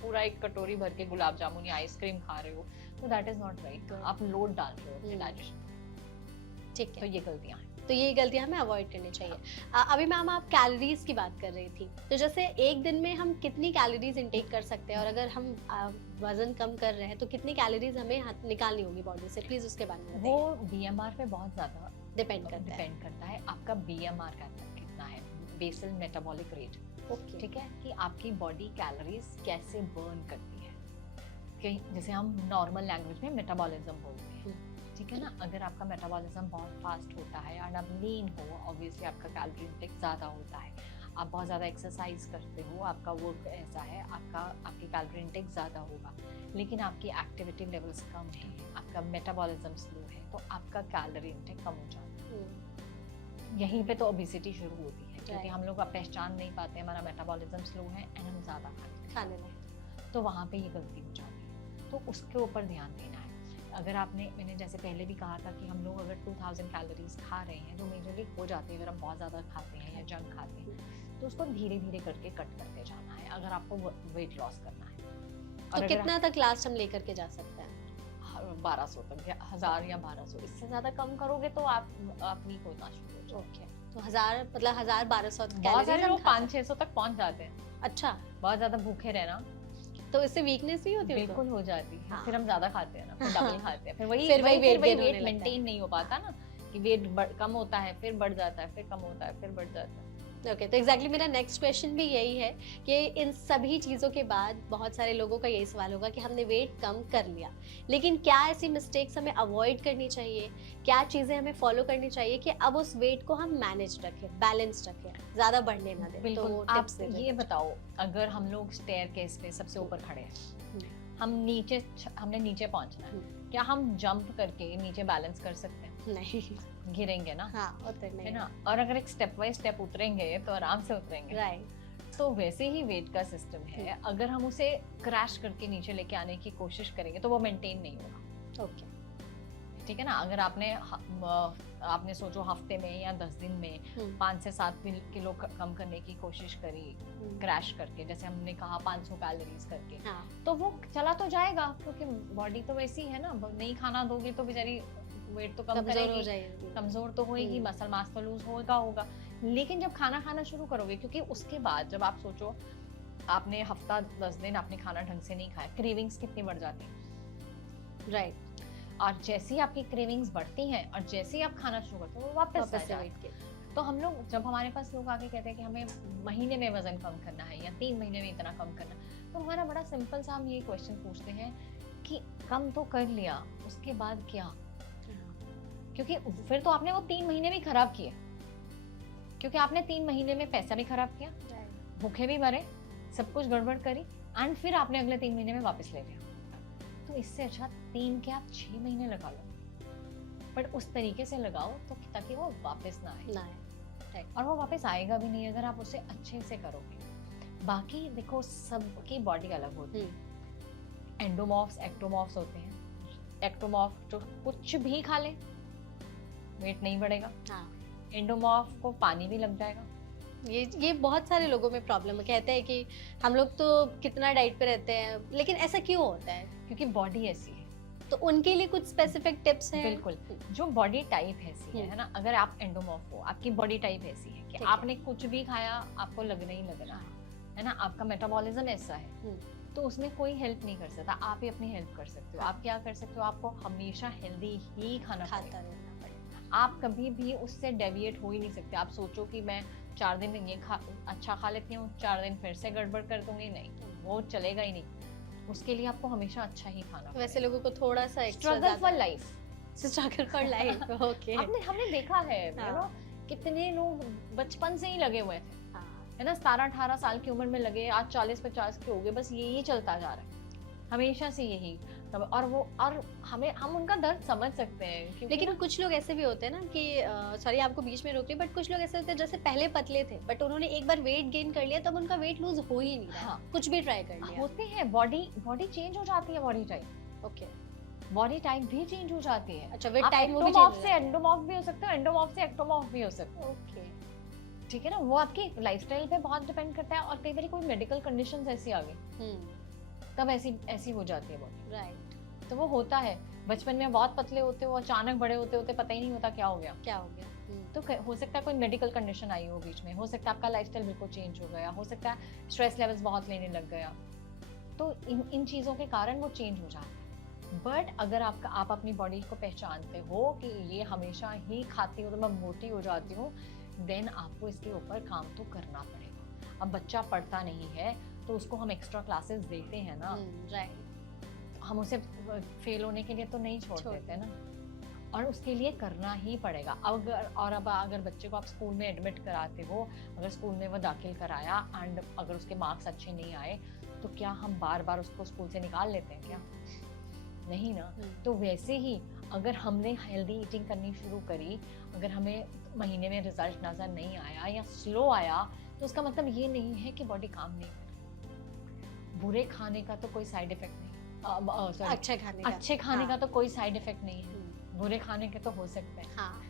पूरा एक कटोरी भर के गुलाब जामुन या आइसक्रीम खा रहे हो, तो दैट इज नॉट राइट, आप लोड डाल रहे हो अपने डाइजेशन, ठीक तो है, ये गलतियां हैं। तो ये गलतियां हमें अवॉइड करनी चाहिए। अभी मैम आप कैलोरीज की बात कर रही थी, तो जैसे एक दिन में हम कितनी कैलोरीज इंटेक कर सकते हैं, और अगर हम वजन कम कर रहे हैं तो कितनी कैलोरीज हमें निकालनी होगी बॉडी से, प्लीज उसके बारे में वो बीएमआर पे बहुत ज्यादा डिपेंड करता है। डिपेंड करता है, आपका बीएमआर कितना है, बेसल मेटाबॉलिक रेट, ओके, ठीक है, कि आपकी बॉडी कैलोरीज कैसे बर्न करती है, कि जैसे हम नॉर्मल लैंग्वेज में मेटाबॉलिज्म बोलते हैं, ठीक है ना, अगर आपका मेटाबॉलिज्म बहुत फास्ट होता है और आप लीन हो, ऑब्वियसली आपका कैलोरी इंटेक ज़्यादा होता है, आप बहुत ज़्यादा एक्सरसाइज करते हो, आपका वर्क ऐसा है, आपकी कैलोरी इंटेक ज़्यादा होगा, लेकिन आपकी एक्टिविटी लेवल्स कम है, आपका मेटाबॉलिज्म स्लो है, तो आपका कैलोरी इंटेक कम हो जाता है। यहीं पे तो ओबेसिटी शुरू होती है, क्योंकि Right. हम लोग अब पहचान नहीं पाते, हमारा मेटाबॉलिज्म स्लो है एंड हम ज़्यादा खाने में। तो वहाँ पे ये गलती हो जाती है, तो उसके ऊपर ध्यान देना है। अगर मैंने जैसे पहले भी कहा था कि हम लोग अगर 2000 कैलोरीज खा रहे हैं, जो मेजरली हो जाती है अगर हम बहुत ज़्यादा खाते हैं या जंक खाते हैं, तो उसको धीरे धीरे करके कट करते जाना है, अगर आपको वेट लॉस करना है। तो और कितना तक लास्ट हम लेकर के जा सकते हैं? 1200 तक या 1000 या 1200, इससे ज़्यादा कम करोगे तो आप वीक होना शुरू हो जाओगे। ओके, तो 1000 मतलब 1200 बहुत सारे लोग 500-600 तक पहुंच जाते हैं, अच्छा, बहुत ज़्यादा भूखे रहना तो इससे वीकनेस भी होती है उनको? बिल्कुल हो जाती है, हाँ। फिर हम ज्यादा खाते हैं ना, फिर डबल खाते हैं, फिर वही फिर वही weight gain होने वेट लगता है। मेंटेन नहीं हो पाता ना, कि वेट कम होता है, फिर बढ़ जाता है, फिर कम होता है, फिर बढ़ जाता है। ओके, तो एग्जैक्टली मेरा नेक्स्ट क्वेश्चन भी यही है कि इन सभी चीज़ों के बाद बहुत सारे लोगों का यही सवाल होगा कि हमने वेट कम कर लिया, लेकिन क्या ऐसी मिस्टेक्स हमें अवॉइड करनी चाहिए, क्या चीज़ें हमें फॉलो करनी चाहिए कि अब उस वेट को हम मैनेज रखें, बैलेंस रखें, ज़्यादा बढ़ने ना दें? तो बिल्कुल, वो आप टिप्स दे ये दें। बताओ, अगर हम लोग स्टेयरकेस पे सबसे ऊपर खड़े हैं, हमने नीचे पहुंचना है, क्या हम जंप करके नीचे बैलेंस कर सकते हैं? नहीं, गिरेंगे ना, हाँ उतरने है ना, और अगर एक स्टेप बाय स्टेप उतरेंगे तो आराम से उतरेंगे, राइट, तो वैसे ही वेट का सिस्टम है, अगर हम उसे क्रैश करके नीचे लेके आने की कोशिश करेंगे तो वो मेंटेन नहीं होगा, ओके, ठीक है ना। अगर आपने सोचो हफ्ते में या 10 दिन में 5 से 7 किलो कम करने की कोशिश करी क्रैश करके, जैसे हमने कहा 500 कैलोरीज करके, हाँ, तो वो चला तो जाएगा, क्योंकि बॉडी तो वैसी है ना, नहीं खाना दोगे तो बेचारी वेट तो कम कमजोर हो करेगी, जाएगी, कमजोर तो होएगी, मसल मास तो लूज होगा। लेकिन जब खाना खाना शुरू करोगे, क्योंकि उसके बाद जब आप सोचो आपने हफ्ता 10 दिन आपने खाना ढंग से नहीं खाया, क्रेविंग्स कितनी बढ़ जाती हैं, राइट, और जैसे ही आपकी क्रेविंग्स बढ़ती हैं और जैसे ही आप खाना शुरू करते हो वो वापस आ वापस से जाती वेट के तो हम लोग जब हमारे पास लोग आके कहते हैं कि हमें महीने में वजन कम करना है या 3 महीने में इतना कम करना, तो हमारा बड़ा सिंपल सा हम ये क्वेश्चन पूछते हैं कि कम तो कर लिया, उसके बाद क्या? क्योंकि फिर तो आपने वो 3 महीने भी खराब किए, क्योंकि आपने 3 महीने में पैसा भी खराब किया, भूखे भी मरे, सब कुछ गड़बड़ करी, एंड फिर आपने अगले 3 महीने में वापस ले लिया। तो इससे अच्छा 3 के आप 6 महीने लगा लो, बट उस तरीके से लगाओ तो ताकि वो वापस ना आए, और वो वापस आएगा भी नहीं अगर आप उसे अच्छे से करोगे। बाकी देखो सबकी बॉडी अलग होती है, एंडोमॉर्फ्स एक्टोमॉर्फ्स होते हैं। एक्टोमॉर्फ जो कुछ भी खा ले वेट नहीं बढ़ेगा, एंडोमॉर्फ को पानी भी लग जाएगा। ये बहुत सारे लोगों में प्रॉब्लम है, कहते हैं कि हम लोग तो कितना डाइट पे रहते हैं, लेकिन ऐसा क्यों होता है? क्योंकि बॉडी ऐसी है। तो उनके लिए कुछ स्पेसिफिक टिप्स हैं? बिल्कुल, जो बॉडी टाइप ऐसी है ना, अगर आप एंडोमॉर्फ हो, आपकी बॉडी टाइप ऐसी है कि आपने कुछ भी खाया आपको लगना ही लगना है ना, आपका मेटाबॉलिज्म ऐसा है, तो उसमें कोई हेल्प नहीं कर सकता, आप ही अपनी हेल्प कर सकते हो। आप क्या कर सकते हो, आपको हमेशा हेल्दी ही खाना खाता रहना पड़ेगा। आप कभी भी उससे डेविएट हो ही नहीं सकते। आप सोचो कि मैं 4 दिन ये अच्छा खा लेती हूँ, 4 दिन फिर से गड़बड़ कर दूंगी, नहीं, वो चलेगा ही नहीं। उसके लिए आपको हमेशा अच्छा ही खाना। वैसे लोगों को थोड़ा सा struggle for life, struggle for life, okay. हमने देखा है यू नो, कितने लोग बचपन से ही लगे हुए थे, है ना, 17-18 साल की उम्र में लगे, आज 40-50 के हो गए, बस यही चलता जा रहा है हमेशा से यही। और हम उनका दर्द समझ सकते हैं। लेकिन कुछ लोग ऐसे भी होते हैं ना कि सॉरी आपको बीच में रोक रही, बट कुछ लोग ऐसे होते हैं जैसे पहले पतले थे बट उन्होंने एक बार वेट गेन कर लिया, तब उनका वेट लूज हो ही नहीं रहा। हाँ, कुछ भी ट्राई कर लिया, होते हैं, बॉडी चेंज हो जाती है, body type. Okay, body type भी चेंज हो जाती है। अच्छा, वेट टाइप वो भी चेंज से एंडोमॉर्फ भी हो सकता है, एंडोमॉर्फ से एक्टोमॉर्फ भी हो सकता है। ओके, ठीक है ना, वो आपकी लाइफस्टाइल पे बहुत डिपेंड करता है। और कई बार कोई मेडिकल कंडीशंस ऐसी आ गई तब ऐसी हो जाती है बॉडी, राइट। तो वो होता है। बचपन में बहुत पतले होते हो, अचानक बड़े होते होते पता ही नहीं होता क्या हो गया। तो हो सकता है कोई मेडिकल कंडीशन आई हो बीच में, हो सकता है आपका लाइफस्टाइल बिल्कुल चेंज हो गया, हो सकता है स्ट्रेस लेवल्स बहुत लेने लग गया, तो इन चीज़ों के कारण वो चेंज हो जाता है। बट अगर आप अपनी बॉडी को पहचानते हो कि ये हमेशा ही खाती हूँ तो मैं मोटी हो जाती हूँ, देन आपको इसके ऊपर काम तो करना पड़ेगा। अब बच्चा पढ़ता नहीं है तो उसको हम एक्स्ट्रा क्लासेस देते हैं ना, राइट, हम उसे फेल होने के लिए तो नहीं छोड़ देते ना, और उसके लिए करना ही पड़ेगा। अगर बच्चे को आप स्कूल में एडमिट कराते हो, अगर स्कूल में वो दाखिल कराया एंड अगर उसके मार्क्स अच्छे नहीं आए, तो क्या हम बार बार उसको स्कूल से निकाल लेते हैं क्या? नहीं ना। तो वैसे ही अगर हमने हेल्दी ईटिंग करनी शुरू करी, अगर हमें महीने में रिजल्ट नजर नहीं आया या स्लो आया, तो उसका मतलब ये नहीं है कि बॉडी काम नहीं करेगी। बुरे खाने का तो कोई साइड इफेक्ट नहीं, अच्छे खाने का तो कोई साइड इफेक्ट नहीं है, बुरे खाने के तो हो सकते हैं। हाँ,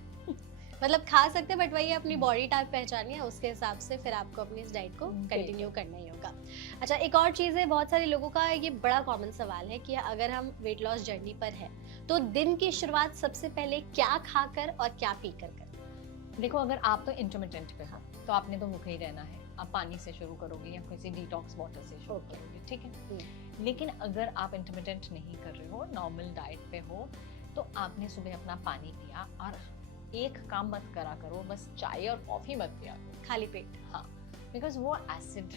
मतलब खा सकते हैं, बट वही अपनी बॉडी टाइप पहचानिए, उसके हिसाब से फिर आपको अपनी इस डाइट को कंटिन्यू करना ही होगा। अच्छा, एक और चीज़ है, बहुत सारे लोगों का ये बड़ा कॉमन सवाल है कि अगर हम वेट लॉस जर्नी पर हैं तो दिन की शुरुआत सबसे पहले क्या खाकर और क्या पीकर करें? देखो, अगर आप तो इंटरमिटेंट पे हो तो आपने तो भूखे ही रहना है, आप पानी से शुरू करोगे या किसी डिटॉक्स वाटर से शुरू करोगे, ठीक है। लेकिन अगर आप इंटरमिटेंट नहीं कर रहे हो, नॉर्मल डाइट पे हो, तो आपने सुबह अपना पानी पिया और एक काम मत करा करो, बस चाय और कॉफी मत पिया करो खाली पेट। हाँ, बिकॉज वो एसिड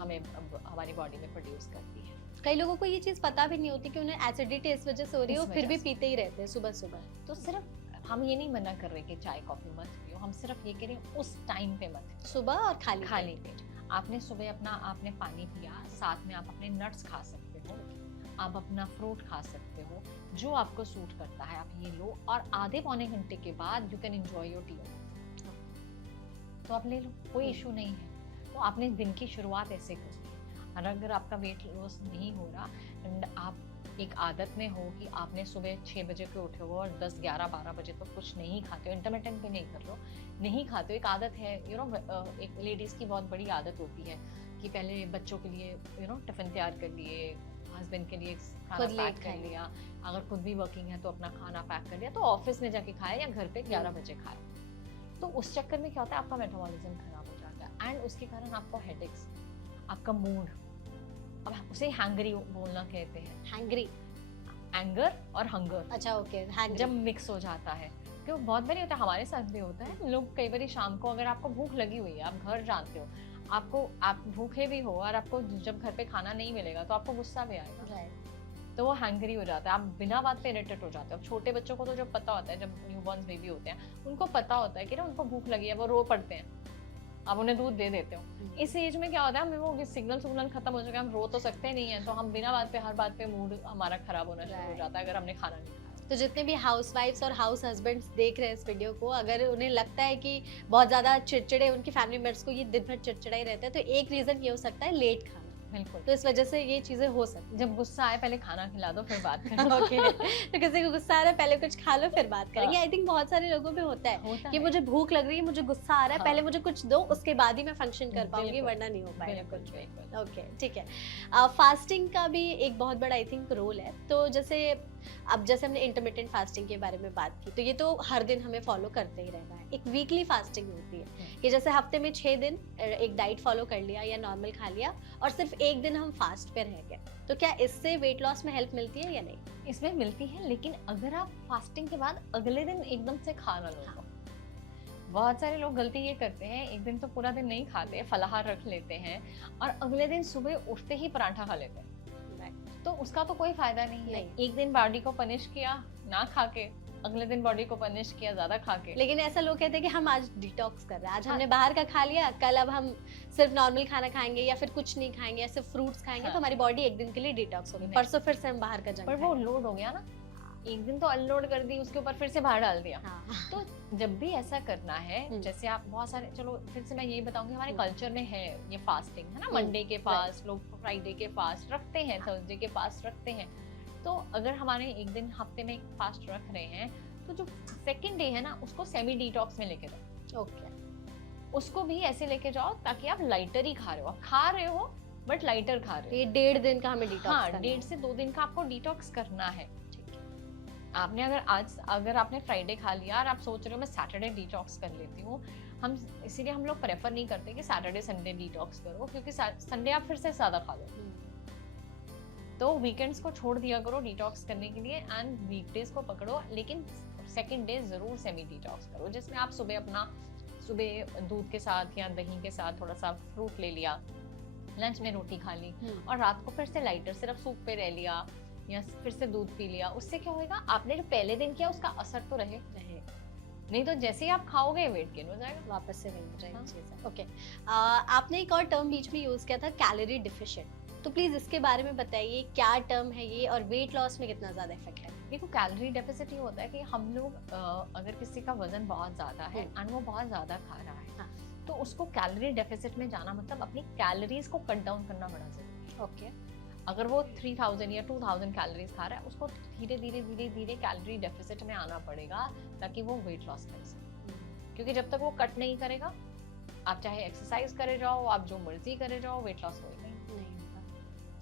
हमें हमारी बॉडी में प्रोड्यूस करती है। कई लोगों को ये चीज पता भी नहीं होती कि उन्हें एसिडिटी इस वजह से हो रही है, फिर भी पीते ही रहते हैं सुबह सुबह। तो सिर्फ हम ये नहीं मना कर रहे कि चाय कॉफी मत पियो, हम सिर्फ ये कह रहे हैं उस टाइम पे मत, सुबह और खाली पेट। आपने सुबह आपने पानी पिया, साथ में आप अपने नट्स खा सकते हो, आप अपना फ्रूट खा सकते हो, जो आपको सूट करता है आप ये लो, और आधे पौने घंटे के बाद you can enjoy your T, तो आप ले लो, कोई इशू नहीं है। तो आपने दिन की शुरुआत ऐसे करनी है। और अगर आपका वेट लॉस नहीं हो रहा एंड आप एक आदत में हो कि आपने सुबह 6 बजे के उठे हो और 10, 11, 12 बजे तो कुछ नहीं खाते हो, इंटरमिटेंट भी नहीं कर लो, नहीं खाते हो, एक आदत है, एक लेडीज़ की बहुत बड़ी आदत होती है कि पहले बच्चों के लिए टिफिन तैयार कर लिए, हस्बैंड के लिए खाना पैक कर लिया, अगर खुद भी वर्किंग है तो अपना खाना पैक कर लिया, तो ऑफिस में जाके खाया या घर पे 11 बजे खाया। तो उस चक्कर में क्या होता है, आपका मेटाबॉलिज्म खराब हो जाता है एंड उसके कारण आपको हेडेक्स, आपका मूड, अब उसे हैंगरी बोलना कहते हैं, हैंगरी, एंगर और हंगर, अच्छा ओके, जब मिक्स हो जाता है क्यों बहुत बारी होता है, हमारे साथ भी होता है, लोग कई बारी शाम को अगर आपको भूख लगी हुई है, आप घर जाते हो, आप भूखे भी हो और आपको जब घर पे खाना नहीं मिलेगा तो आपको गुस्सा भी आएगा, राइट। तो वो हैंगरी हो जाता है, आप बिना बात पे इरिटेट हो जाते हो। अब छोटे बच्चों को तो जब पता होता है, जब न्यूबॉर्न बेबी होते हैं, उनको पता होता है कि ना उनको भूख लगी है, वो रो पड़ते हैं, आप उन्हें दूध दे देते हो। इस एज में क्या होता है, हमें वो सिग्नल खत्म हो चुका है, हम रो तो सकते नहीं है, तो हम बिना बात पे हर बात पे मूड हमारा खराब होना शुरू हो Right. जाता है अगर हमने खाना नहीं खाया। तो जितने भी हाउसवाइफ्स और हाउस हस्बैंड्स देख रहे हैं इस वीडियो को, अगर उन्हें लगता है कि बहुत ज्यादा चिड़चिड़े उनकी फैमिली मेंबर्स को ये दिन भर चिड़चिड़े ही रहते हैं, तो एक रीजन ये हो सकता है लेट खाना। बिल्कुल, तो इस वजह से ये चीजें हो सकती जब गुस्सा आए पहले खाना खिला दो फिर बात हैं। करो। ओके, तो किसी को गुस्सा आ रहा है पहले कुछ खा लो फिर बात करेंगे। आई थिंक बहुत सारे लोगों पे होता है होता कि है। मुझे भूख लग रही है, मुझे गुस्सा आ रहा है, हाँ। पहले मुझे कुछ दो, उसके बाद ही मैं फंक्शन कर पाऊंगी, बिल्कुल, वरना नहीं हो पाएगा बिल्कुल, कुछ भी। बिल्कुल। ओके, ठीक है। फास्टिंग का भी एक बहुत बड़ा आई थिंक रोल है। तो जैसे अब जैसे हमने इंटरमिटेंट फास्टिंग के बारे में बात की, तो ये तो हर दिन हमें फॉलो करते ही रहना है। एक वीकली फास्टिंग होती है कि जैसे हफ्ते में 6 दिन एक डाइट फॉलो कर लिया या नॉर्मल खा लिया और सिर्फ एक दिन हम फास्ट पे रह गए, तो क्या इससे वेट लॉस में हेल्प मिलती है या नहीं? इसमें मिलती है, लेकिन अगर आप फास्टिंग के बाद अगले दिन एकदम से खा ना लो तो। बहुत सारे लोग गलती ये करते हैं, एक दिन तो पूरा दिन नहीं खाते, फलाहार रख लेते हैं और अगले दिन सुबह उठते ही पराठा खा लेते हैं, तो उसका तो कोई फायदा नहीं है। नहीं। एक दिन बॉडी को पनिश किया ना खा के, अगले दिन बॉडी को पनिश किया ज्यादा खा के। लेकिन ऐसा लोग कहते हैं कि हम आज डिटॉक्स कर रहे हैं, आज हाँ। हमने बाहर का खा लिया, कल अब हम सिर्फ नॉर्मल खाना खाएंगे या फिर कुछ नहीं खाएंगे या सिर्फ फ्रूट्स खाएंगे, हाँ। तो हमारी बॉडी एक दिन के लिए डिटॉक्स होगी, नहीं। परसों फिर से हम बाहर का जंक पर वो लोड हो गया ना, एक दिन तो अनलोड कर दी, उसके ऊपर फिर से बाहर डाल दिया। हाँ। तो जब भी ऐसा करना है, जैसे आप बहुत सारे, चलो फिर से मैं यही बताऊंगी, हमारे कल्चर में है ये फास्टिंग, है ना, मंडे के फास्ट, लोग फ्राइडे के फास्ट रखते हैं, थर्सडे के फास्ट रखते हैं। तो अगर हमारे एक दिन हफ्ते में एक फास्ट रख रहे हैं, तो जो सेकंड डे है ना, उसको सेमी डिटॉक्स में लेके जाओ। ओके, उसको भी ऐसे लेके जाओ ताकि आप लाइटर ही खा रहे हो, आप खा रहे हो बट लाइटर खा रहे ये 1.5 दिन का हमें हो। डिटॉक्स हाँ, करना 1.5 है। से 2 दिन का आपको डिटॉक्स करना है। आपने अगर आपने फ्राइडे खा लिया और आप सोच रहे हो मैं सैटरडे डिटॉक्स कर लेती हूँ, हम इसीलिए हम लोग प्रेफर नहीं करते कि सैटरडे संडे डिटॉक्स करो, क्योंकि संडे आप फिर से ज्यादा खा लो। तो वीकेंड्स को छोड़ दिया करो डिटॉक्स करने के लिए एंड वीकडेज को पकड़ो, लेकिन सेकंड डे जरूर सेमी डिटॉक्स करो, जिसमें आप सुबह दूध के साथ या दही के साथ थोड़ा सा फ्रूट ले लिया, लंच में रोटी खा ली और रात को फिर से लाइटर सिर्फ सूप पे रह लिया या फिर से दूध पी लिया। उससे क्या होगा, आपने जो पहले दिन किया उसका असर तो रहे, नहीं तो जैसे ही आप खाओगे वेट गेन हो जाएगा, वापस से वही हो जाएगी हाँ। चीज़। ओके, आपने एक और टर्म बीच में यूज किया था, कैलोरी डिफिशिएंट, तो प्लीज इसके बारे में बताइए, क्या टर्म है ये और वेट लॉस में कितना ज्यादा इफेक्ट है? देखो, कैलोरी डेफिसिट ये होता है कि हम लोग अगर किसी का वजन बहुत ज्यादा है और वो बहुत ज्यादा खा रहा है, हाँ। तो उसको कैलोरी डेफिसिट में जाना मतलब अपनी कैलोरीज को कट डाउन करना बड़ा जरूरी है। ओके, अगर वो 3000 या 2000 कैलोरीज खा रहा है, उसको धीरे धीरे कैलोरी डेफिसिट में आना पड़ेगा ताकि वो वेट लॉस कर सके, क्योंकि जब तक वो कट नहीं करेगा, आप चाहे एक्सरसाइज करे जाओ, आप जो मर्जी करे जाओ, वेट लॉस होगा नहीं।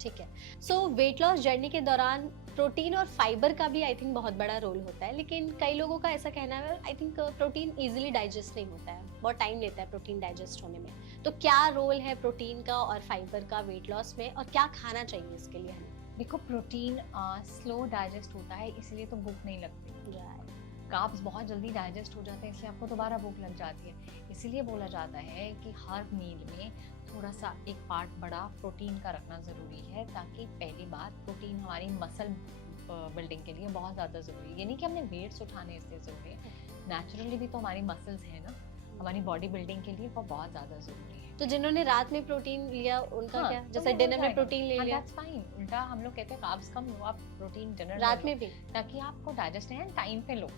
ठीक है। सो वेट लॉस जर्नी के दौरान प्रोटीन और फाइबर का भी आई थिंक बहुत बड़ा रोल होता है, लेकिन कई लोगों का ऐसा कहना है I think protein easily digest नहीं होता है, बहुत टाइम लेता है प्रोटीन डाइजेस्ट होने में। तो क्या रोल है प्रोटीन का और फाइबर का वेट लॉस में और क्या खाना चाहिए इसके लिए हमें? देखो, प्रोटीन स्लो डाइजेस्ट होता है, इसलिए तो भूख नहीं लगती। कार्ब्स बहुत जल्दी डाइजेस्ट हो जाते हैं, इसलिए आपको दोबारा भूख लग जाती है। इसीलिए बोला जाता है कि हर मील में थोड़ा सा एक पार्ट बड़ा प्रोटीन का रखना ज़रूरी है, ताकि पहली बात प्रोटीन हमारी मसल बिल्डिंग के लिए बहुत ज़्यादा ज़रूरी है। यानी कि हमने वेट्स उठाने इसलिए ज़रूरी है, नेचुरली भी तो हमारी मसल्स हैं ना, हमारी बॉडी बिल्डिंग के लिए वो बहुत ज़्यादा ज़रूरी है। तो जिन्होंने रात में प्रोटीन लिया उनका हाँ, क्या, तो जैसे वो डिनर हो में जाएगा। प्रोटीन ले हाँ, लिया, that's fine। उल्टा हम लोग कहते हैं कार्ब्स कम लो, आप प्रोटीन डिनर रात में भी? ताकि आपको डाइजेस्ट है टाइम पे लो।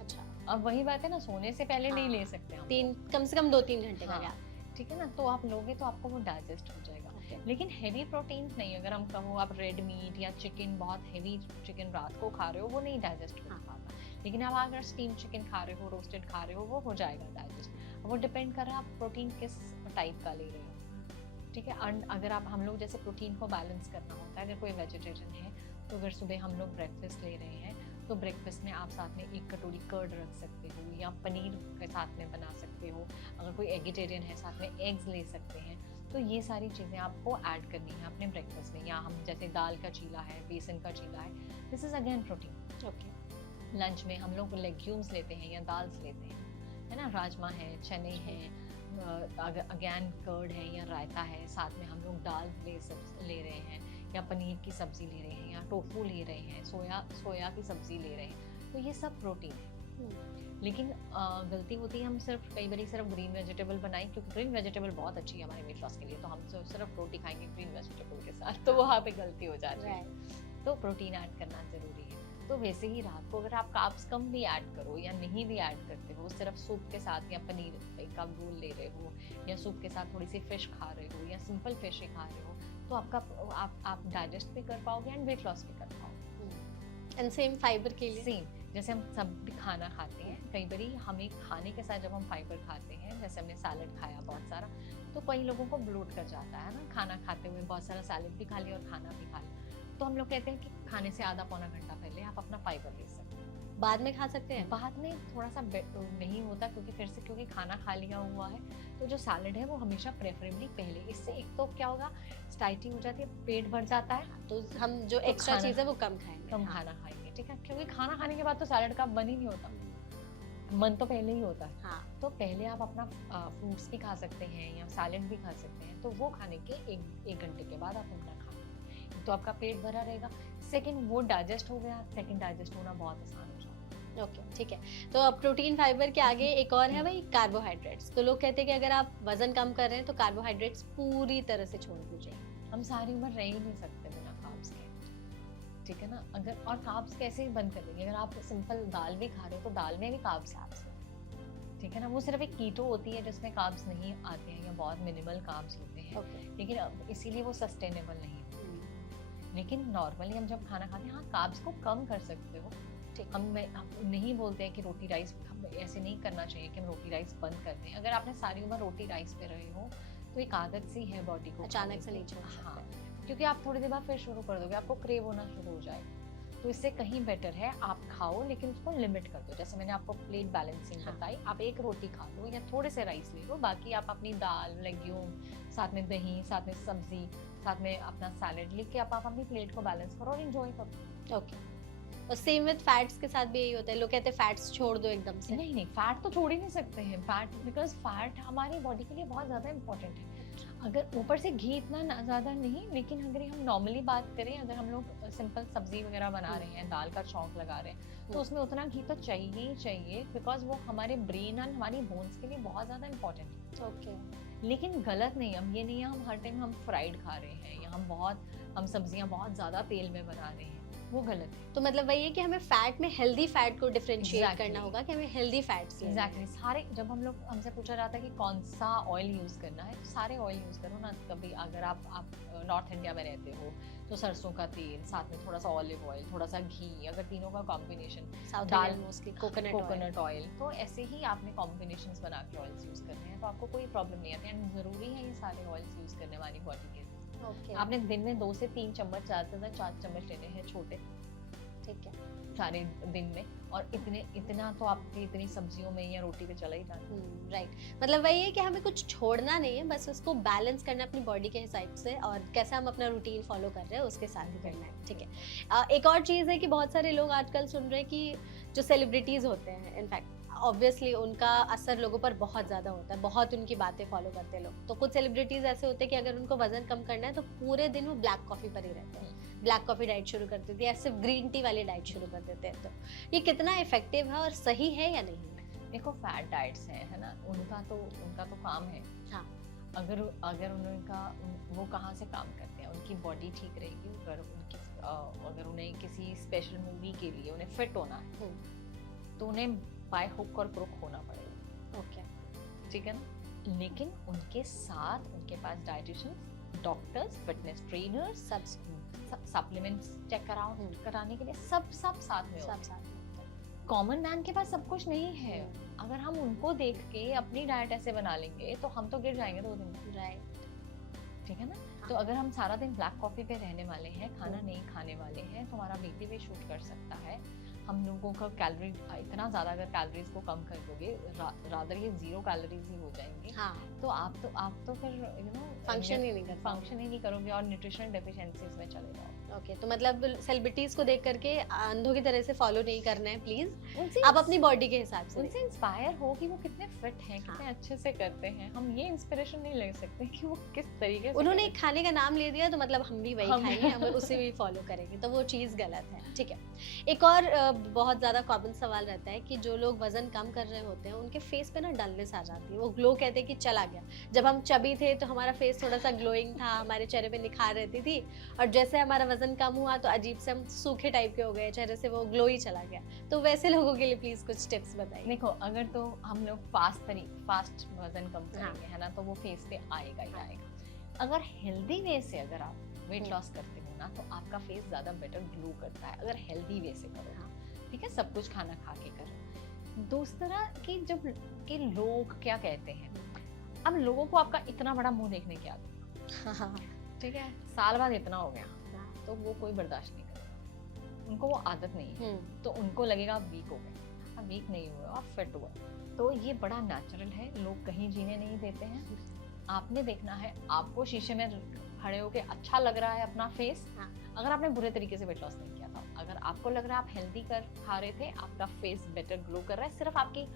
अच्छा, अब वही बात है ना, सोने से पहले नहीं ले सकते हम, कम से कम 2-3 घंटे का हाँ, गैप। ठीक है ना, तो आप लोगे तो आपको वो डाइजेस्ट हो जाएगा। लेकिन हैवी प्रोटीन्स नहीं, अगर हम कहो आप रेड मीट या चिकन, बहुत हैवी चिकन रात को खा रहे हो, वो नहीं डाइजेस्ट हो पाता। लेकिन आप अगर स्टीम चिकन खा रहे हो, रोस्टेड खा रहे हो, वो हो जाएगा डाइजेस्ट। वो डिपेंड कर रहा है आप प्रोटीन किस टाइप का ले रहे हो, ठीक है। एंड अगर आप, हम लोग जैसे प्रोटीन को बैलेंस करना होता है, अगर कोई वेजिटेरियन है तो अगर सुबह हम लोग ब्रेकफास्ट ले रहे हैं तो ब्रेकफास्ट में आप साथ में 1 कटोरी कर्ड रख सकते हो या पनीर के साथ में बना सकते हो। अगर कोई एगिटेरियन है, साथ में एग्स ले सकते हैं। तो ये सारी चीज़ें आपको ऐड करनी है अपने ब्रेकफास्ट में। या हम जैसे दाल का चीला है, बेसन का चीला है, this is again protein. Okay, lunch में हम लोग लेग्यूम्स लेते हैं या दाल्स लेते हैं, है ना, राजमा है, चने हैं, अगेन कर्ड है या रायता है, साथ में हम लोग दाल ले रहे हैं, या पनीर की सब्जी ले रहे हैं, या टोफू ले रहे हैं, सोया की सब्जी ले रहे हैं, तो ये सब प्रोटीन है। लेकिन गलती होती है हम कई बार सिर्फ ग्रीन वेजिटेबल बनाएं, क्योंकि ग्रीन वेजिटेबल बहुत अच्छी है हमारे वेट लॉस के लिए, तो हम सिर्फ रोटी खाएंगे ग्रीन वेजिटेबल के साथ, तो वहाँ पे गलती हो जाती है। तो प्रोटीन ऐड करना जरूरी है। तो वैसे ही रात को अगर आप कार्ब्स कम भी ऐड करो या नहीं भी ऐड करते हो, सिर्फ सूप के साथ या पनीर का बोल ले रहे हो, या सूप के साथ थोड़ी सी फिश खा रहे हो, या सिंपल फिश ही खा रहे हो, तो आप डाइजेस्ट भी कर पाओगे एंड वेट लॉस भी कर पाओगे। एंड सेम फाइबर के लिए सेम, जैसे हम सब भी खाना खाते हैं, कई बार हमें खाने के साथ जब हम फाइबर खाते हैं, जैसे हमने सैलड खाया बहुत सारा, तो कई लोगों को ब्लोट कर जाता है ना, खाना खाते हुए बहुत सारा सैलड भी खा लिया और खाना भी खा लिया, तो हम लोग कहते हैं कि खाने से आधा पौना घंटा पहले आप अपना फाइबर ले सकते हैं। बाद में खा सकते हैं? बाद में थोड़ा सा नहीं होता, क्योंकि खाना खा लिया हुआ है, तो जो सैलड है वो हमेशा प्रेफरेबली पहले, इससे एक तो क्या होगा, स्टाइटी हो जाती है, पेट भर जाता है, तो हम जो एक्स्ट्रा चीज है वो कम खाएंगे, कम खाना खाएंगे, ठीक है, क्योंकि खाना खाने के बाद तो सैलड का मन ही नहीं होता, मन तो पहले ही होता है। हाँ। तो पहले आप अपना फ्रूट्स भी खा सकते हैं या सैलड भी खा सकते हैं, तो वो खाने के एक घंटे के बाद आप अपना खाना, तो आपका पेट भरा रहेगा, सेकंड वो डाइजेस्ट हो गया, सेकंड डाइजेस्ट होना बहुत आसान हो जाता है। ओके, ठीक है। तो अब प्रोटीन फाइबर के आगे एक और है भाई कार्बोहाइड्रेट्स। तो लोग कहते हैं कि अगर आप वजन कम कर रहे हैं तो कार्बोहाइड्रेट्स पूरी तरह से छोड़ दीजिए। हम सारी उम्र रह ही नहीं सकते बिना कार्ब्स के, ठीक है ना, अगर और कार्ब्स कैसे ही बंद कर देंगे, अगर आप सिंपल दाल भी खा रहे हो तो दाल में भी कार्ब्स है, ठीक है ना, वो सिर्फ एक कीटो होती है जिसमें कार्ब्स नहीं आते हैं या बहुत मिनिमल कार्ब्स होते हैं, लेकिन अब इसीलिए वो सस्टेनेबल नहीं होते। लेकिन नॉर्मली हम जब खाना खाते हैं, हाँ कार्ब्स को कम कर सकते हो, हम नहीं बोलते हैं कि रोटी राइस, ऐसे नहीं करना चाहिए कि हम रोटी राइस बंद कर दें। अगर आपने सारी उम्र रोटी राइस पे रहे हो तो एक आदत सी है बॉडी को, अचानक से नहीं छोड़ सकते। हाँ, क्योंकि आप थोड़ी देर बाद फिर शुरू कर दोगे, आपको क्रेव होना शुरू हो जाएगा, तो इससे कहीं बेटर है आप खाओ, लेकिन उसको लिमिट कर दो। जैसे मैंने आपको प्लेट बैलेंसिंग बताई, आप एक रोटी खा लो या थोड़े से राइस ले लो, बाकी आप अपनी दाल, लेग्यूम, साथ में दही, साथ में सब्जी, साथ में अपना सैलेड लेके आप अपनी प्लेट को बैलेंस करो और एंजॉय करो। ओके। और सेम विद फैट्स के साथ भी यही होता है, लोग कहते हैं फैट्स छोड़ दो एकदम से। नहीं, फैट तो छोड़ ही नहीं सकते हैं, फैट, बिकॉज फैट हमारी बॉडी के लिए बहुत ज्यादा इंपॉर्टेंट है। अगर ऊपर से घी इतना ज्यादा नहीं, लेकिन अगर हम नॉर्मली बात करें, अगर हम लोग सिंपल सब्जी वगैरह बना रहे हैं, दाल का चौंक लगा रहे हैं, तो उसमें उतना घी तो चाहिए ही चाहिए, बिकॉज वो हमारे ब्रेन और हमारी बोन्स के लिए बहुत ज्यादा इंपॉर्टेंट है। ओके। लेकिन गलत नहीं, हम ये नहीं है हम हर टाइम हम फ्राइड खा रहे हैं या हम सब्जियां बहुत ज्यादा तेल में बना रहे हैं, वो गलत है। तो मतलब वही है कि हमें फैट में हेल्दी फैट को डिफरेंशिएट करना होगा, कि हमें हेल्दी फैट्स एग्जैक्टली सारे, जब हमसे पूछा जाता है कि कौन सा ऑयल यूज करना है, तो सारे ऑयल यूज करो ना। कभी अगर आप नॉर्थ इंडिया में रहते हो तो सरसों का तेल, साथ में थोड़ा सा ऑलिव ऑयल, थोड़ा सा घी, अगर तीनों का कॉम्बिनेशन, दाल मोस्टली कोकोनट ऑयल, तो ऐसे ही आपने कॉम्बिनेशंस बना के ऑयल्स यूज करने हैं, तो आपको कोई प्रॉब्लम नहीं आती। एंड जरूरी है ये सारे ऑयल्स यूज करने वाली बॉडी के। आपने दिन में 2 से 3 चम्मच, ज्यादा से 4 चम्मच लेने हैं छोटे, ठीक है, सारे दिन में, और इतना तो आपकी इतनी सब्जियों में या रोटी पे चला ही जाता है। राइट। मतलब वही है कि हमें कुछ छोड़ना नहीं है, बस उसको बैलेंस करना अपनी बॉडी के हिसाब से, और कैसा हम अपना रूटीन फॉलो कर रहे हैं उसके साथ ही करना है, ठीक है। एक और चीज़ है कि बहुत सारे लोग आजकल सुन रहे हैं कि जो सेलिब्रिटीज़ होते हैं, इनफैक्ट ऑब्वियसली उनका असर लोगों पर बहुत ज़्यादा होता है, बहुत उनकी बातें फॉलो करते हैं लोग। तो कुछ सेलिब्रिटीज़ ऐसे होते हैं कि अगर उनको वजन कम करना है तो पूरे दिन वो ब्लैक कॉफ़ी पर ही रहते हैं, ब्लैक कॉफ़ी डाइट शुरू कर देते हैं, या सिर्फ ग्रीन टी वाली डाइट शुरू कर देते हैं। तो ये कितना इफेक्टिव है और सही है या नहीं है? देखो, फैट डाइट्स हैं, है ना, उनका तो काम है। हाँ। अगर वो कहाँ से काम करते हैं, उनकी बॉडी ठीक रहेगी, अगर उन्हें किसी स्पेशल मूवी के लिए उन्हें फिट होना है, तो उन्हें बाय हुक और क्रुक होना पड़ेगा। ओके, ठीक है ना। लेकिन उनके साथ उनके पास dieticians, doctors, fitness trainers, supplements check कराने के लिए सब साथ में होते हैं। कॉमन मैन के पास सब कुछ नहीं है। अगर हम उनको देख के अपनी डाइट ऐसे बना लेंगे तो हम तो गिर जाएंगे 2 दिन में। राइट, ठीक है ना। तो अगर हम सारा दिन ब्लैक कॉफी पे रहने वाले हैं, खाना नहीं खाने वाले हैं, तो हमारा बीपी भी शूट कर सकता है, हम लोगों का कैलोरी इतना ज़्यादा अगर कैलोरीज को कम कर दोगे, रादर ये 0 कैलोरीज ही हो जाएंगे, हाँ, तो आप तो फिर फंक्शन ही नहीं कर पाओगे। फंक्शन ही नहीं करोगे और न्यूट्रिशनल डेफिशिएंसीज में चले जाओगे। ओके, तो मतलब सेलिब्रिटीज को देख करके अंधों की तरह से फॉलो नहीं करना है प्लीज, उनसे आप अपनी बॉडी के हिसाब से उनसे इंस्पायर हो कि वो कितने फिट हैं, हाँ। कितने अच्छे से करते हैं। हम ये इंस्पिरेशन नहीं ले सकते कि वो किस तरीके से उन्होंने करते एक खाने का नाम ले दिया तो मतलब हम भी वही हम- खाएंगे, हम उसे भी फॉलो करेंगे, तो वो चीज़ गलत है। ठीक है, एक और बहुत ज़्यादा कॉमन सवाल रहता है कि जो लोग वजन कम कर रहे होते हैं उनके फेस पे ना डलनेस आ जाती है, वो ग्लो कहते हैं कि चला गया। जब हम चबी थे तो हमारा फेस थोड़ा सा ग्लोइंग था, हमारे चेहरे पे निखार रहती थी, और जैसे हमारा वजन कम हुआ तो अजीब से हम सूखे टाइप के हो गए, चेहरे से वो ग्लो ही चला गया। तो वैसे लोगों के लिए प्लीज कुछ टिप्स बताइए। देखो, अगर तो हम लोग फास्ट वजन कम करेंगे, है ना, तो वो फेस पे आएगा ही हाँ। आएगा। अगर हेल्दी वे से अगर आप वेट हम्म। लॉस करते हो ना, तो आपका फेस ज्यादा बेटर ग्लो करता है, अगर हेल्दी वे से करो। हाँ। ठीक है, सब कुछ खाना खा के करो। दूसरा कि जब कि लोग क्या कहते हैं, अब लोगों को आपका इतना बड़ा मुंह देखने की आदत, हाँ, ठीक है, साल बाद इतना हो गया, तो वो कोई बर्दाश्त नहीं करेगा, उनको वो आदत नहीं है, तो उनको लगेगा आप वीक हो गए। आप वीक नहीं हुए, आप फिट हुए। तो ये बड़ा नेचुरल है, लोग कहीं जीने नहीं देते हैं। आपने देखना है, आपको शीशे में खड़े होके अच्छा लग रहा है अपना फेस, हाँ। अगर आपने बुरे तरीके से वेट लॉस नहीं किया था, अगर आपको लग रहा है आप हेल्दी खा रहे थे, आपका फेस बेटर ग्लो कर रहा है, सिर्फ आपकी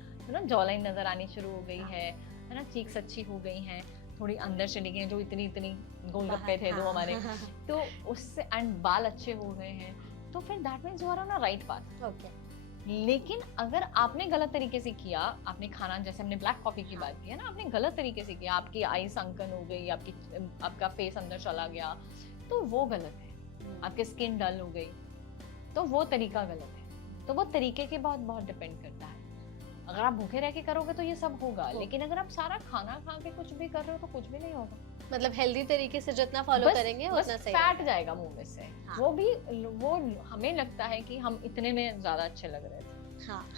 जॉ लाइन नजर आनी शुरू हो गई है ना, चीक्स अच्छी हो गई हैं, थोड़ी अंदर चली गई हैं, जो इतनी इतनी गोलगप्पे थे दो हमारे, तो उससे, एंड बाल अच्छे हो गए हैं, तो फिर that means you are on a right path. Okay, लेकिन अगर आपने गलत तरीके से किया, आपने खाना, जैसे हमने ब्लैक कॉफी की बात की है ना, आपने गलत तरीके से किया, आपकी आई संकन हो गई, आपका फेस अंदर चला गया, तो वो गलत है। आपकी स्किन डल हो गई, तो वो तरीका गलत है। तो वो तरीके के बहुत बहुत डिपेंड करता है। अगर आप भूखे रह के करोगे तो ये सब होगा, लेकिन अगर आप सारा खाना खा के कुछ भी कर रहे हो तो कुछ भी नहीं होगा। मतलब हेल्दी तरीके से जितना फॉलो बस- करेंगे बस उतना सही फैट रहेगा। जाएगा मुंह में से। हाँ। वो हमें लगता है कि हम इतने में ज्यादा अच्छे लग रहे थे, हाँ,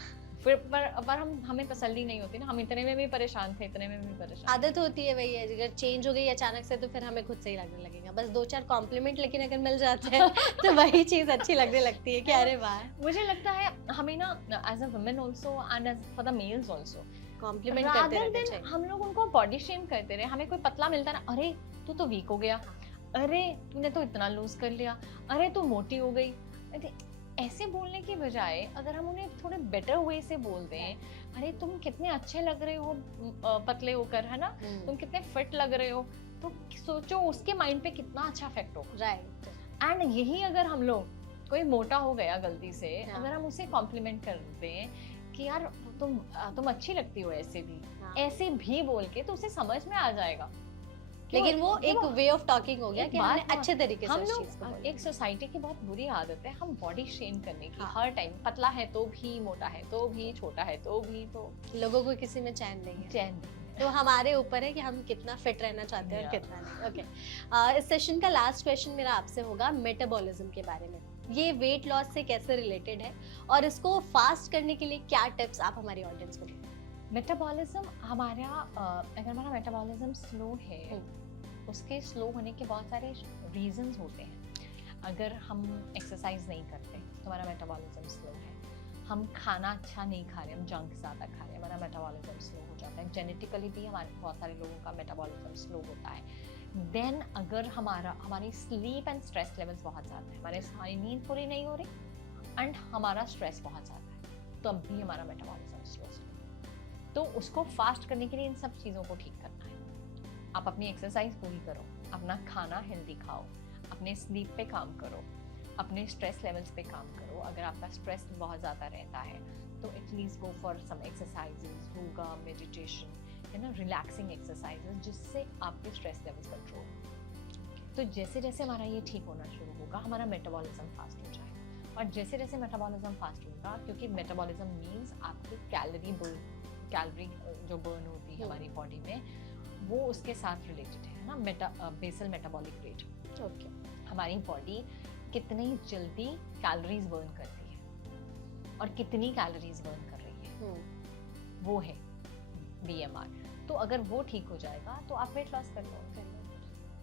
फिर पर हमें तसल्ली नहीं होती ना, हम इतने में भी परेशान थे, इतने में भी परेशान थे। आदत होती है वही है, अगर चेंज हो गई अचानक से तो फिर हमें खुद से ही लगने लगेगा। बस 2-4 कॉम्प्लीमेंट लेकिन अगर मिल जाते हैं तो वही चीज अच्छी लगने लगती है कि अरे वाह, मुझे लगता है हमें ना, as a woman also and as for the males also, complement करते रादर रहना देन चाहिए। हम लोग उनको बॉडी शेम करते रहे। हमें कोई पतला मिलता ना, अरे तू तो वीक हो गया, अरे तूने तो इतना लूज कर लिया, अरे तू मोटी हो गई। अरे ऐसे बोलने की बजाय अगर हम उन्हें थोड़े बेटर वे से बोल दें, अरे तुम कितने अच्छे लग रहे हो पतले होकर, है ना, तुम कितने फिट लग रहे हो, तो सोचो उसके माइंड पे कितना अच्छा इफेक्ट होगा। राइट, एंड यही अगर हम लोग, कोई मोटा हो गया गलती से, हाँ। अगर हम उसे कॉम्प्लीमेंट कर दें कि यार तुम अच्छी लगती हो ऐसे भी, हाँ। ऐसे भी बोल के, तो उसे समझ में आ जाएगा। लेकिन वो एक वे ऑफ टॉकिंग हो गया एक कि बात हमने है, अच्छे तरीके से हम उस लोग चीज को बोला। एक सोसाइटी की बहुत बुरी आदत है, हम बॉडी शेम करने की हाँ। हर टाइम। पतला है तो भी, मोटा है तो भी, छोटा है तो भी, तो लोगों को किसी में चैन नहीं है, चैन नहीं है। तो हमारे ऊपर है कि हम कितना फिट रहना चाहते हैं और Yeah. कितना नहीं। ओके, इस सेशन का लास्ट क्वेश्चन मेरा आपसे होगा मेटाबॉलिज्म के बारे में। ये वेट लॉस से कैसे रिलेटेड है और इसको फास्ट करने के लिए क्या टिप्स आप हमारी ऑडियंस को देंगे? मेटाबॉलिज्म हमारा, अगर हमारा मेटाबॉलिज्म स्लो है, उसके स्लो होने के बहुत सारे रीजंस होते हैं। अगर हम एक्सरसाइज नहीं करते तो हमारा मेटाबॉलिज्म स्लो है, हम खाना अच्छा नहीं खा रहे, हम जंक ज़्यादा खा रहे हैं, हमारा मेटाबॉलिज्म स्लो हो जाता है। जेनेटिकली भी हमारे बहुत सारे लोगों का मेटाबॉलिज्म स्लो होता है। देन अगर हमारी स्लीप एंड स्ट्रेस लेवल्स बहुत ज़्यादा है, हमारी नींद पूरी नहीं हो रही एंड हमारा स्ट्रेस बहुत ज़्यादा है, तब भी हमारा मेटाबॉलिज्म स्लो है। तो उसको फास्ट करने के लिए इन सब चीज़ों को ठीक करना है। आप अपनी एक्सरसाइज पूरी करो, अपना खाना हेल्दी खाओ, अपने स्लीप पे काम करो, अपने स्ट्रेस लेवल्स पे काम करो। अगर आपका स्ट्रेस बहुत ज़्यादा रहता है तो at least go for some exercises, yoga, meditation, है ना, रिलैक्सिंग एक्सरसाइजेज, जिससे आपके स्ट्रेस लेवल्स कंट्रोल। तो जैसे जैसे हमारा ये ठीक होना शुरू होगा, हमारा मेटाबॉलिज्म फास्ट हो जाएगा। और जैसे जैसे मेटाबॉलिज्म फास्ट होगा, क्योंकि मेटाबॉलिज्म मीन्स आपकी कैलोरी जो बर्न होती है हमारी बॉडी में, वो उसके साथ रिलेटेड है ना, बेसल मेटाबॉलिक रेट। ओके, हमारी बॉडी कितनी जल्दी कैलोरीज बर्न करती है और कितनी कैलोरीज बर्न कर रही है, वो है BMR। तो अगर वो ठीक हो जाएगा तो आप वेट लॉस कर लो।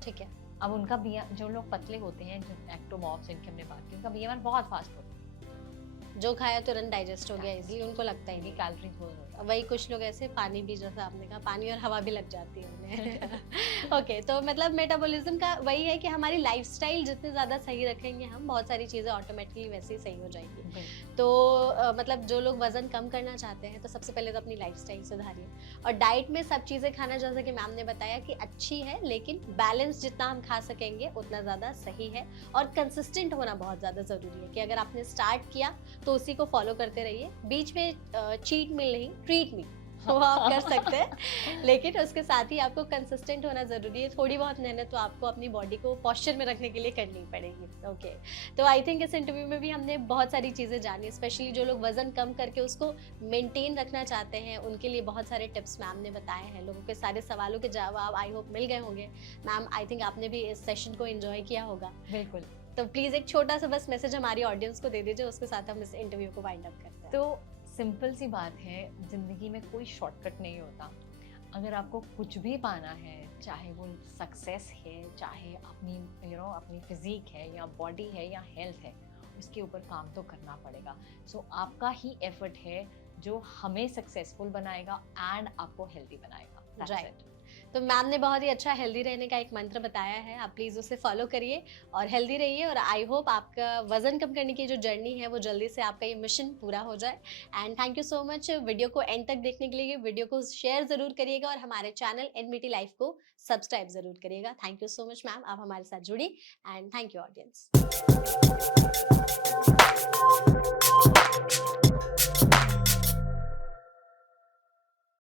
ठीक है। अब उनका जो लोग पतले होते हैं, जो एक्टोमॉर्फ्स, जिनकी हमने बात की, उनका BMR बहुत फास्ट होता है। जो खाया तुरंत डाइजेस्ट हो गया इजीली, उनको लगता ही इनकी नहीं। कैलोरीज बहुत होता वही कुछ लोग ऐसे पानी भी, जैसा आपने कहा, पानी और हवा भी लग जाती है उन्हें। ओके, तो मतलब मेटाबॉलिज्म का वही है कि हमारी लाइफस्टाइल जितनी ज़्यादा सही रखेंगे हम, बहुत सारी चीज़ें ऑटोमेटिकली वैसे ही सही हो जाएंगी। है। बिल्कुल। तो मतलब जो लोग वजन कम करना चाहते हैं तो सबसे पहले तो अपनी लाइफस्टाइल सुधारिए, और डाइट में सब चीज़ें खाना, जैसा कि मैम ने बताया कि अच्छी है, लेकिन बैलेंस जितना हम खा सकेंगे उतना ज़्यादा सही है। और कंसिस्टेंट होना बहुत ज़्यादा ज़रूरी है कि अगर आपने स्टार्ट किया तो उसी को फॉलो करते रहिए। बीच में चीट मील नहीं, ट्रीट मील वो आप कर सकते हैं, लेकिन उसके साथ ही आपको कंसिस्टेंट होना ज़रूरी है। थोड़ी बहुत मेहनत तो आपको अपनी बॉडी को पोस्चर में रखने के लिए करनी पड़ेगी। ओके, तो आई थिंक इस इंटरव्यू में भी हमने बहुत सारी चीज़ें जानी, स्पेशली जो लोग वजन कम करके उसको मेंटेन रखना चाहते हैं, उनके लिए बहुत सारे टिप्स मैम ने बताए हैं। लोगों के सारे सवालों के जवाब आई होप मिल गए होंगे। मैम, आई थिंक आपने भी इस सेशन को एंजॉय किया होगा, बिल्कुल। तो प्लीज़ एक छोटा सा बस मैसेज हमारी ऑडियंस को दे दीजिए, उसके साथ हम इस इंटरव्यू को वाइंड अप करते हैं। तो सिंपल सी बात है, जिंदगी में कोई शॉर्टकट नहीं होता। अगर आपको कुछ भी पाना है, चाहे वो सक्सेस है, चाहे अपनी अपनी फिजिक है, या बॉडी है, या हेल्थ है, उसके ऊपर काम तो करना पड़ेगा। सो आपका ही एफर्ट है जो हमें सक्सेसफुल बनाएगा एंड आपको हेल्दी बनाएगा। That's Right. it. तो मैम ने बहुत ही अच्छा हेल्दी रहने का एक मंत्र बताया है, आप प्लीज़ उसे फॉलो करिए और हेल्दी रहिए, और आई होप आपका वजन कम करने की जो जर्नी है वो जल्दी से आपका ये मिशन पूरा हो जाए। And thank you so much video को एंड तक देखने के लिए। वीडियो को शेयर ज़रूर करिएगा और हमारे चैनल एनबीटी लाइफ को सब्सक्राइब ज़रूर करिएगा। Thank you so much ma'am, आप हमारे साथ जुड़ी, एंड थैंक यू ऑडियंस।